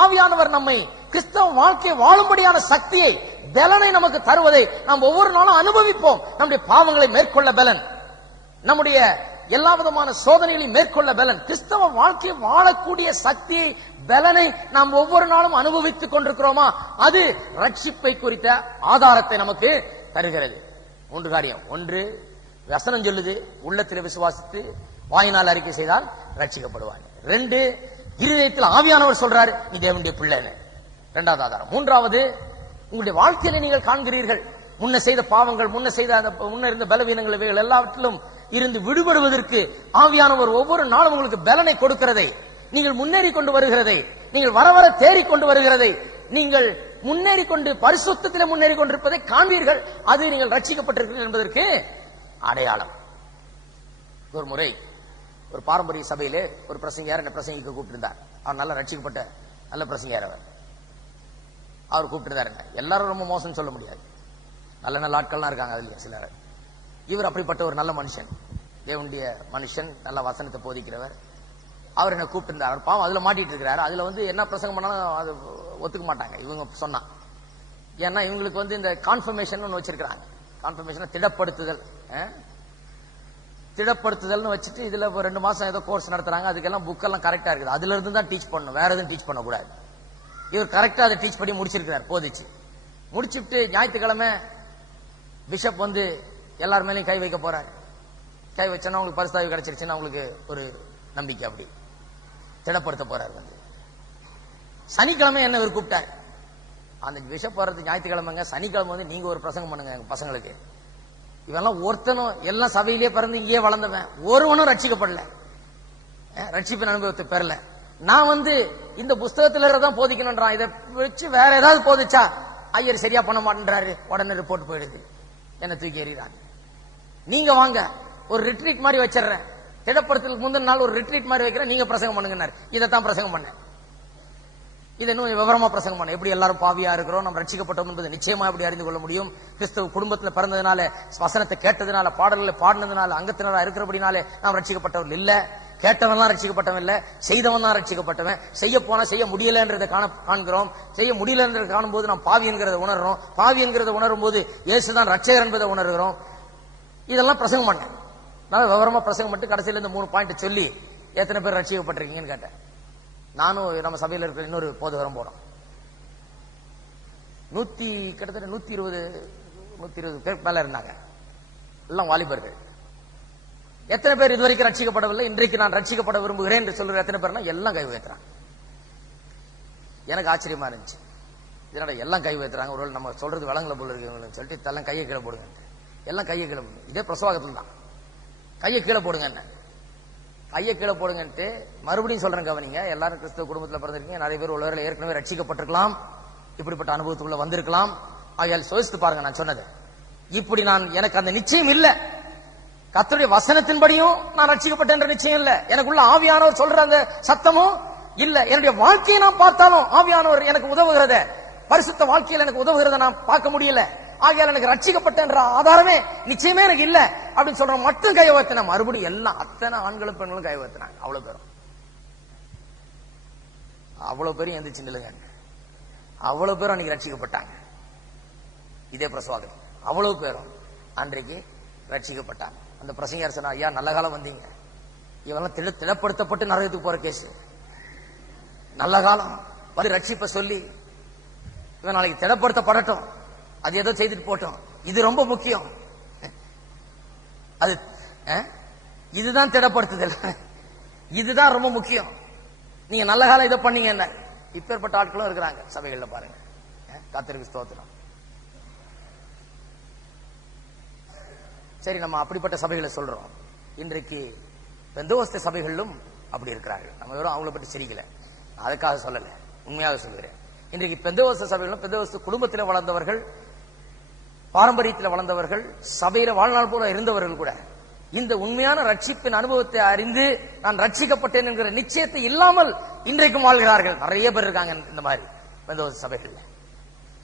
ஆவியானவர் நம்மை கிறிஸ்தவ வாழ்க்கை வாழும்படியான சக்தியை, பலனை நமக்கு தருவதை நாம் ஒவ்வொரு நாளும் அனுபவிப்போம். நம்முடைய பாவங்களை மேற்கொள்ள பலன், நம்முடைய எல்லா விதமான சோதனைகளை மேற்கொள்ள பலன், கிறிஸ்தவ வாழ்க்கையை வாழக்கூடிய சக்தியை, பலனை நாம் ஒவ்வொரு நாளும் அனுபவித்துக் கொண்டிருக்கிறோமா? அது ரட்சிப்பை குறித்த ஆதாரத்தை நமக்கு தருகிறது. 3 காரியம். 1, வசனம் சொல்லுது, உள்ளத்தில் விசுவாசித்து வாயினால் அறிக்கை செய்தால் ரட்சிக்கப்படுவாங்க. 2, இருதயத்தில் ஆவியானவர் சொல்றாரு நீ தேவனுடைய பிள்ளைன்னு. 2வது ஆதாரம். 3வது, உங்களுடைய வாழ்க்கையில நீங்கள் காண்கிறீர்கள் முன்ன செய்த பாவங்கள், முன்ன இருந்த பலவீனங்கள், இவைகள் எல்லாவற்றிலும் இருந்து விடுபடுவதற்கு ஆவியானவர் ஒவ்வொரு நாளும் உங்களுக்கு பலனை கொடுக்கிறதை, நீங்கள் முன்னேறி கொண்டு வருகிறதை, நீங்கள் வர வர தேறிக் கொண்டு வருகிறதை, நீங்கள் முன்னேறி கொண்டு பரிசுத்தத்தில் முன்னேறி கொண்டிருப்பதை காண்பீர்கள். அது நீங்கள் ரட்சிக்கப்பட்டிருக்கிறீர்கள் என்பதற்கு அடையாளம். ஒரு முறை ஒரு பாரம்பரிய சபையிலே ஒரு பிரசங்கியார் என்ன பிரசங்கிக்க கூப்பிட்டிருந்தார். அவர் நல்ல ரட்சிக்கப்பட்ட நல்ல பிரசங்கியார். அவர் கூப்பிட்டிருந்தாரு. எல்லாரும் ரொம்ப மோசம் சொல்ல முடியாது, நல்ல நல்ல ஆட்கள்லாம் இருக்காங்க அதுலயே சிலர். இவர் அப்படிப்பட்ட ஒரு நல்ல மனுஷன், தேவனுடைய மனுஷன், நல்ல வசனத்தை போதிக்கிறவர். அவர் என்ன கூப்பிட்டிருந்தார். அவர் பாவம் அதுல மாட்டிட்டு இருக்கிறாரு. அதுல என்ன பிரசங்கம் பண்ணாலும் அது ஒத்துக்க மாட்டாங்க இவங்க சொன்னா. ஏன்னா இவங்களுக்கு இந்த கான்ஃபர்மேஷன் ஒன்று வச்சிருக்கிறாங்க. கான்ஃபர்மேஷன் திடப்படுத்துதல்னு வச்சுட்டு இதுல 2 மாசம் ஏதோ கோர்ஸ் நடத்துறாங்க. அதுக்கெல்லாம் புக்கெல்லாம் கரெக்டா இருக்குது. அதுல இருந்து தான் டீச் பண்ணணும், வேற எதுவும் டீச் பண்ணக்கூடாது. இவர் கரெக்டா அதை டீச் பண்ணி முடிச்சிருக்கிறார். போதிச்சு முடிச்சுட்டு ஞாயிற்றுக்கிழமை பிஷப் எல்லார் மேலையும் கை வைக்க போறாரு. கை வச்சோன்னா உங்களுக்கு பரிசுத்தாவி கிடைச்சிருச்சுன்னா உங்களுக்கு ஒரு நம்பிக்கை. அப்படி திடப்படுத்த போறாரு. சனிக்கிழமை என்ன இவர் கூப்பிட்டார். அந்த பிஷப் போறது ஞாயிற்றுக்கிழமைங்க. சனிக்கிழமை நீங்க ஒரு பிரசங்கம் பண்ணுங்க எங்க பசங்களுக்கு. இவெல்லாம் ஒருத்தனும் எல்லாம் சபையிலேயே பிறந்து இங்கே வளர்ந்தவன், ஒருவனும் ரட்சிக்கப்படல, ரட்சிப்பின் அனுபவத்தை பெறல. நான் இந்த புஸ்தகத்துல தான் போதிக்கணும்ன்றான். இதை வச்சு வேற ஏதாவது போதிச்சா ஐயர் சரியா பண்ண மாட்டேன்றாரு, உடனே ரிப்போர்ட் போயிடுது, என்ன தூக்கி எறிறாங்க. நீங்க வாங்க ஒரு ரிட்ரீட் மாதிரி வச்சிடறேன், திடப்படுத்தலுக்கு முந்தின நாள் ஒரு ரிட்ரீட் மாதிரி வைக்கிறேன், நீங்க பிரசங்கம் பண்ணுங்கன்னாரு. இதைத்தான் பிரசங்கம் பண்ணேன். இதை இன்னும் விவரமா பிரசங்கம் பண்ண. எப்படி எல்லாரும் பாவியா இருக்கிறோம், நம்ம ரட்சிக்கப்பட்டோம் என்பது நிச்சயமா எப்படி அறிந்து கொள்ள முடியும்? கிறிஸ்தவ குடும்பத்தில் பிறந்ததுனால, வசனத்தை கேட்டதுனால, பாடல்களை பாடினதுனால, அங்கத்தினரா இருக்கிறபடினாலே நாம் ரட்சிக்கப்பட்டவர்கள் இல்ல. கேட்டவன் தான் ரட்சிக்கப்பட்டவன் இல்ல, செய்தவன் தான் ரட்சிக்கப்பட்டவன். செய்ய போனா செய்ய முடியலன்றதை காண்கிறோம். செய்ய முடியலன்றதை காணும் போது நாம் பாவி என்கிறத உணர்றோம். பாவி என்கிறத உணரும் போது இயேசுதான் ரட்சகர் என்பதை உணர்கிறோம். இதெல்லாம் பிரசங்கம் பண்ண. நான் விவரமா பிரசங்கம் மட்டும் கடைசியில இந்த 3 பாயிண்ட் சொல்லி எத்தனை பேர் ரட்சிக்கப்பட்டிருக்கீங்கன்னு கேட்டேன். நானும் நம்ம சபையில் இருக்கிற இன்னொரு போதகரும் போனோம். கிட்டத்தட்ட 120 பேர் மேல இருந்தாங்க. எல்லாம் வாலிபர்கள். எத்தனை பேர் இதுவரைக்கும் ரட்சிக்கப்படவில்லை, இன்றைக்கு நான் ரட்சிக்கப்பட விரும்புகிறேன் என்று சொல்லுற எத்தனை பேர்னா எல்லாம் கை உயர்த்துறாங்க. எனக்கு ஆச்சரியமா இருந்துச்சு, இதனால எல்லாம் கை உயர்த்துறாங்க, ஒருவேளை நம்ம சொல்றது வளங்கல போல இருக்கு சொல்லிட்டு எல்லாம் கையை கீழே போடுங்க. எல்லாம் கையை கீழே போடுங்க. இதே பிரசவாகத்தில் தான் கையை கீழே போடுங்க. என்ன கையை கீழே போடுங்கன்ட்டு மறுபடியும் சொல்றேன் கவனிங்க. எல்லாரும் கிறிஸ்தவ குடும்பத்தில் பிறந்திருக்கீங்க. நிறைய பேர் உள்ளவர்கள் ஏற்கனவே ரட்சிக்கப்பட்டிருக்கலாம், இப்படிப்பட்ட அனுபவத்துக்குள்ள வந்திருக்கலாம். ஆகையால் யோசித்து பாருங்க நான் சொன்னது. இப்படி எனக்கு அந்த நிச்சயம் இல்ல, கர்த்தருடைய வசனத்தின்படியும் நான் ரட்சிக்கப்பட்டேன் என்ற நிச்சயம் இல்ல, எனக்குள்ள ஆவியானவர் சொல்ற அந்த சத்தமும் இல்ல, என்னுடைய வாழ்க்கையை நான் பார்த்தாலும் ஆவியானவர் எனக்கு உதவுகிறத, பரிசுத்த வாழ்க்கையில் எனக்கு உதவுகிறத நான் பார்க்க முடியல. ஆகையால் எனக்கு ரட்சிக்கப்பட்ட என்ற ஆதாரமே நிச்சயமே எனக்கு இல்ல அப்படின்னு சொல்ற மட்டும் கை உயர்த்தின. மறுபடியும் எல்லாம் அத்தனை ஆண்களும் பெண்களும் கை உயர்த்தினாங்க. அவ்வளவு பேரும் எந்திரிச்சு நில்லுங்க. அவ்வளவு பேரும் அன்னைக்கு ரட்சிக்கப்பட்டாங்க. இதே பிரசவாகம் அவ்வளவு பேரும் அன்றைக்கு ரட்சிக்கப்பட்டாங்க. அந்த பிரசங்கர் சொன்னா, ஐயா நல்ல காலம் வந்தீங்க, இவெல்லாம் திடப்படுத்தப்பட்டு நரகத்துக்கு போற கேஸ், நல்ல காலம் வந்து ரட்சிப்ப சொல்லி இவன் நாளைக்கு திடப்படுத்தப்படட்டும், அது ஏதோ செய்துட்டு போட்டோம், இது ரொம்ப முக்கியம். அது இதுதான் திடப்படுத்துதல், இதுதான் ரொம்ப முக்கியம். நீங்க நல்ல காலம் இதை பண்ணீங்க. என்ன இப்பேற்பட்ட ஆட்களும் இருக்கிறாங்க சபைகள்ல பாருங்க. கர்த்தருக்கு ஸ்தோத்திரம். சரி, நம்ம அப்படிப்பட்ட சபைகளை சொல்றோம். இன்றைக்கு பெந்தோஸ்தே சபைகளிலும் அப்படி இருக்கிறார்கள். நம்ம வெறும் அவங்கள பற்றி சிரிக்கல, அதுக்காக சொல்லல, உண்மையாக சொல்கிறேன். இன்றைக்கு பெந்தோஸ்தே சபைகளும் பெந்தோஸ்தே குடும்பத்தில் வளர்ந்தவர்கள், பாரம்பரியத்தில் வளர்ந்தவர்கள், சபையில வாழ்நாள் போல இருந்தவர்கள் கூட இந்த உண்மையான ரட்சிப்பின் அனுபவத்தை அறிந்து நான் ரட்சிக்கப்பட்டேன் என்கிற நிச்சயத்தை இல்லாமல் இன்றைக்கும் வாழ்கிறார்கள். நிறைய பேர் இருக்காங்க இந்த மாதிரி பெந்தோஸ்தே சபைகள்ல.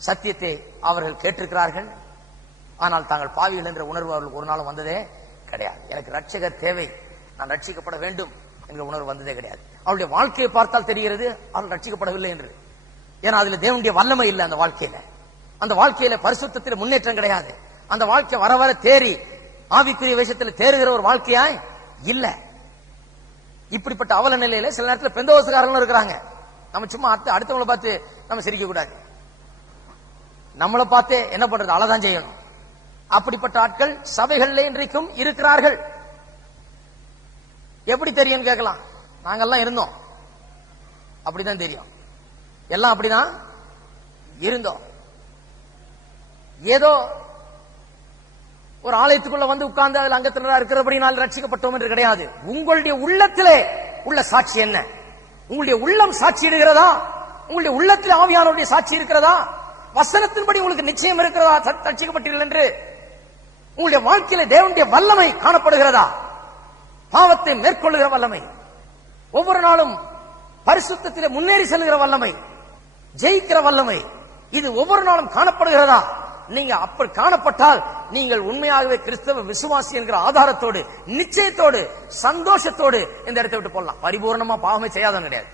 சத்தியத்தை அவர்கள் கேட்டிருக்கிறார்கள், ஆனால் தாங்கள் பாவிகள் என்ற உணர்வு அவர்களுக்கு ஒரு நாளும் வந்ததே கிடையாது. எனக்கு ரட்சகர் தேவை, நான் ரட்சிக்கப்பட வேண்டும் என்கிற உணர்வு வந்ததே கிடையாது. அவருடைய வாழ்க்கையை பார்த்தால் தெரிகிறது அவர்கள் ரட்சிக்கப்படவில்லை என்று. ஏன்னா அதுல தேவனுடைய வல்லமை இல்லை. அந்த வாழ்க்கையில பரிசுத்தத்தில் முன்னேற்றம் கிடையாது. அந்த வாழ்க்கை வர வர தேறி ஆவிக்குரிய விஷயத்தில் தேறுகிற ஒரு வாழ்க்கையாய் இல்ல. இப்படிப்பட்ட அவல நிலையில சில நேரத்தில் பெந்தோஸ்தேக்காரர்களும் இருக்கிறாங்க. நம்ம சும்மா அடுத்தவங்களை பார்த்து நம்ம சிரிக்க கூடாது, நம்மளை பார்த்தே என்ன பண்றது, அழதான் செய்யணும். அப்படிப்பட்ட ஆட்கள் சபைகளில் இன்றைக்கும் இருக்கிறார்கள். எப்படி தெரியும் கேட்கலாம். நாங்கெல்லாம் இருந்தோம், அப்படிதான் தெரியும். எல்லாம் அப்படிதான் இருந்தோம். ஏதோ ஒரு ஆலயத்துக்குள்ள வந்து உட்கார்ந்து அதில் அங்கத்தினரா இருக்கிறபடி நாள் ரட்சிக்கப்பட்டோம் என்று கிடையாது. உங்களுடைய உள்ளத்திலே உள்ள சாட்சி என்ன? உங்களுடைய உள்ளம் சாட்சியிடுகிறதா? உங்களுடைய உள்ளத்தில் ஆவியானவருடைய சாட்சி இருக்கிறதா? வசனத்தின்படி உங்களுக்கு நிச்சயம் இருக்கிறதா ரட்சிக்கப்பட்டீர்கள் என்று? உங்களுடைய வாழ்க்கையில தேவனுடைய வல்லமை காணப்படுகிறதா? பாவத்தை மேற்கொள்ளுகிற வல்லமை, ஒவ்வொரு நாளும் பரிசுத்தத்திலே முன்னேறி செல்கிற வல்லமை, ஜெயிக்கிற வல்லமை, இது ஒவ்வொரு நாளும் காணப்படுகிறதா? நீங்க அப்படி காணப்பட்டால் நீங்கள் உண்மையாகவே கிறிஸ்தவ விசுவாசி என்கிற ஆதாரத்தோடு, நிச்சயத்தோடு, சந்தோஷத்தோடு இந்த இடத்தை விட்டு போடலாம். பரிபூர்ணமா பாவமே செய்யாதான் கிடையாது.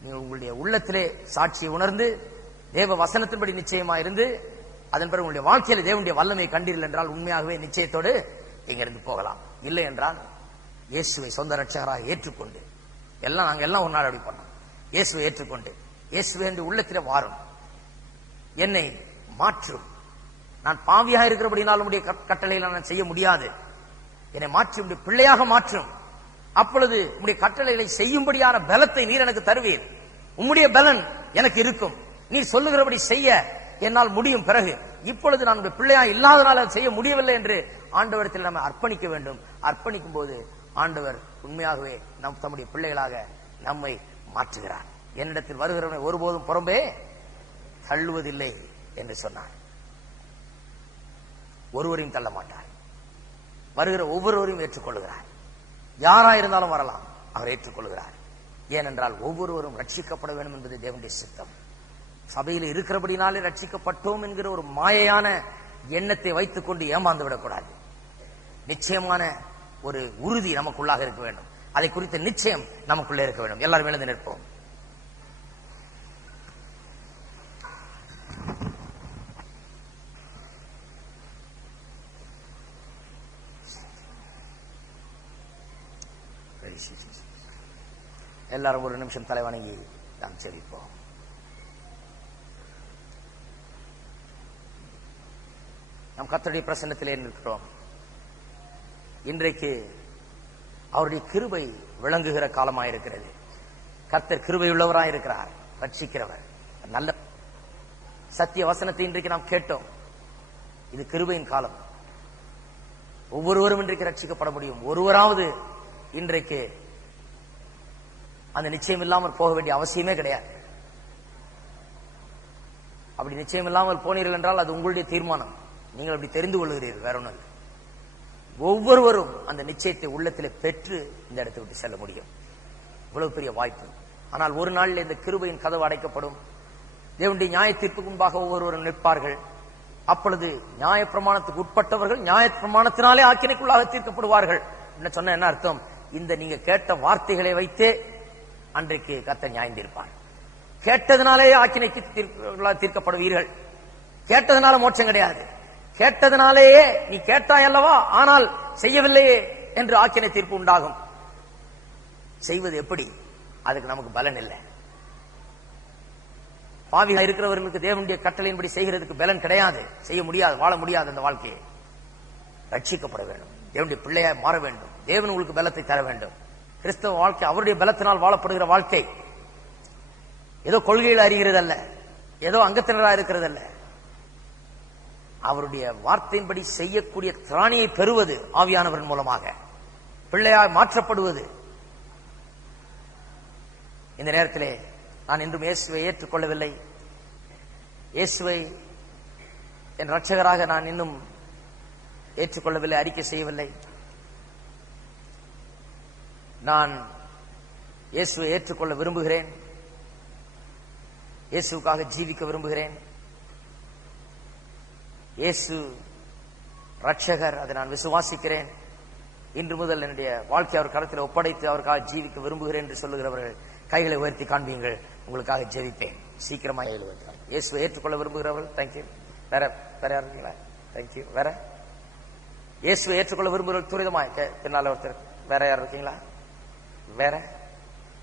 நீங்கள் உங்களுடைய உள்ளத்திலே சாட்சியை உணர்ந்து தேவ வசனத்தின்படி நிச்சயமா இருந்து அதன் பிறகு உங்களுடைய வாழ்க்கையில தேவனுடைய வல்லமை கண்டீர்கள் என்றால் உண்மையாகவே நிச்சயத்தோடு இங்கிருந்து போகலாம். இல்லை என்றால் இயேசுவை சொந்த ரட்சகராக ஏற்றுக்கொண்டு, நாங்க எல்லாம் ஒரு நாள் அப்படி பண்ணோம், இயேசுவை ஏற்றுக்கொண்டு இயேசுவை என்று உள்ளத்திலே வாரும், என்னை மாற்றும், நான் பாவியாக இருக்கிறபடினால் உடைய கட்டளையில் நான் செய்ய முடியாது, என்னை மாற்றி உடைய பிள்ளையாக மாற்றும், அப்பொழுது உடைய கட்டளைகளை செய்யும்படியான பலத்தை நீர் எனக்கு தருவீர், உம்முடைய பலன் எனக்கு இருக்கும், நீர் சொல்லுகிறபடி செய்ய என்னால் முடியும். பிறகு இப்பொழுது நான் உடைய பிள்ளையா இல்லாதனால் அதை செய்ய முடியவில்லை என்று ஆண்டவரிடத்தில் நம்ம அர்ப்பணிக்க வேண்டும். அர்ப்பணிக்கும் போது ஆண்டவர் உண்மையாகவே தம்முடைய பிள்ளைகளாக நம்மை மாற்றுகிறார். என்னிடத்தில் வருகிறவனை ஒருபோதும் புறம்பே தள்ளுவதில்லை என்று சொன்னார். ஒருவரையும் தள்ள மாட்டார், வருகிற ஒவ்வொருவரையும் ஏற்றுக்கொள்கிறார். யாராயிருந்தாலும் வரலாம், அவர் ஏற்றுக்கொள்கிறார். ஏனென்றால் ஒவ்வொருவரும் ரட்சிக்கப்பட வேண்டும் என்பது தேவனுடைய சித்தம். சபையில் இருக்கிறபடினாலே ரட்சிக்கப்பட்டோம் என்கிற ஒரு மாயையான எண்ணத்தை வைத்துக் கொண்டு ஏமாந்து விடக்கூடாது. நிச்சயமான ஒரு உறுதி நமக்குள்ளாக இருக்க வேண்டும். அதை குறித்த நிச்சயம் நமக்குள்ளே இருக்க வேண்டும். எல்லாரும் எழுந்து நிற்போம். எல்லாரும் ஒரு நிமிஷம் தலை வணங்கி நாம் செவிப்போம். நாம் கர்த்தருடைய பிரசன்னத்திலே நிற்கிறோம். இன்றைக்கு அவருடைய கிருபை விளங்குகிற காலமாயிருக்கிறது. கர்த்தர் கிருபையுள்ளவராயிருக்கிறார், ரட்சிக்கிறவர். நல்ல சத்திய வசனத்தை இன்றைக்கு நாம் கேட்டோம். இது கிருபையின் காலம். ஒவ்வொருவரும் இன்றைக்கு ரட்சிக்கப்பட முடியும். ஒருவராவது இன்றைக்கு அந்த நிச்சயம் இல்லாமல் போக வேண்டிய அவசியமே கிடையாது. அப்படி நிச்சயம் இல்லாமல் போனீர்கள் என்றால் அது உங்களுடைய தீர்மானம். நீங்கள் அப்படி தெரிந்து கொள்கிறீர்கள், வேற ஒன்றும் இல்லை. ஒவ்வொருவரும் அந்த நிச்சயத்தை உள்ளத்திலே பெற்று இந்த இடத்தை விட்டு செல்ல முடியும். இவ்வளவு பெரிய வாய்ப்பு. ஆனால் ஒரு நாளில் இந்த கிருபையின் கதவு அடைக்கப்படும். தேவனுடைய நியாய தீர்ப்புக்கு முன்பாக ஒவ்வொருவரும் நிற்பார்கள். அப்பொழுது நியாய பிரமாணத்துக்கு உட்பட்டவர்கள் நியாய பிரமாணத்தினாலே ஆக்கினைக்குள்ளாக தீர்க்கப்படுவார்கள். என்ன சொன்ன என்ன அர்த்தம்? இந்த நீங்க கேட்ட வார்த்தைகளை வைத்தே அன்றைக்கு கர்த்தர் நியாயம் தீர்ப்பார். கேட்டதுனாலே ஆக்கினைக்கு தீர்க்கப்படுவீர்கள். கேட்டதுனால மோட்சம் கிடையாது. கேட்டதுனாலேயே நீ கேட்டாய் அல்லவா, ஆனால் செய்யவில்லையே என்று ஆக்கினை தீர்ப்பு உண்டாகும். செய்வது எப்படி? அதுக்கு நமக்கு பலன் இல்லை. பாவியா இருக்கிறவர்களுக்கு தேவனுடைய கட்டளையின்படி செய்கிறதுக்கு பலன் கிடையாது, செய்ய முடியாது, வாழ முடியாது. அந்த வாழ்க்கையை ரட்சிக்கப்பட வேண்டும், தேவனுடைய பிள்ளையாய் மாற வேண்டும். தேவன் உங்களுக்கு பலத்தை தர வேண்டும். கிறிஸ்தவ வாழ்க்கை அவருடைய பலத்தினால் வாழப்படுகிற வாழ்க்கை. ஏதோ கொள்கையில் அறிகிறது அல்ல, ஏதோ அங்கத்தினராக இருக்கிறது அல்ல. அவருடைய வார்த்தையின்படி செய்யக்கூடிய திராணியை பெறுவது ஆவியானவரின் மூலமாக, பிள்ளையாய் மாற்றப்படுவது. இந்த நேரத்திலே நான் இன்றும் இயேசுவை ஏற்றுக்கொள்ளவில்லை, இயேசுவை என் இரட்சகராக நான் இன்னும் ஏற்றுக்கொள்ளவில்லை, அறிக்கை செய்யவில்லை. நான் இயேசுவை ஏற்றுக்கொள்ள விரும்புகிறேன், இயேசுவுக்காக ஜீவிக்க விரும்புகிறேன். இயேசு இரட்சகர், அதை நான் விசுவாசிக்கிறேன். இன்று முதல் என்னுடைய வாழ்க்கை அவர் கரத்தில் ஒப்படைத்து அவருக்காக ஜீவிக்க விரும்புகிறேன் என்று சொல்லுகிறவர்கள் கைகளை உயர்த்தி காண்பீங்கள். உங்களுக்காக ஜெபிப்பேன். சீக்கிரமாக எழுதுவேன். இயேசுவை ஏற்றுக்கொள்ள விரும்புகிறவர்கள் தேங்க்யூ. வேற யார் இருக்கீங்களா? தேங்க்யூ. வேற இயேசுவை ஏற்றுக்கொள்ள விரும்புகிறவர்கள் துரிதமாய் பின்னால் ஒருத்தர் வேற யார் இருக்கீங்களா? வேற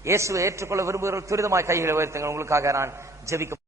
இயேசுவை ஏற்றுக்கொள்ள விரும்புகிறவர்கள் துரிதமாய் கைகளை உயர்த்துங்கள். உங்களுக்காக நான் ஜெபிக்க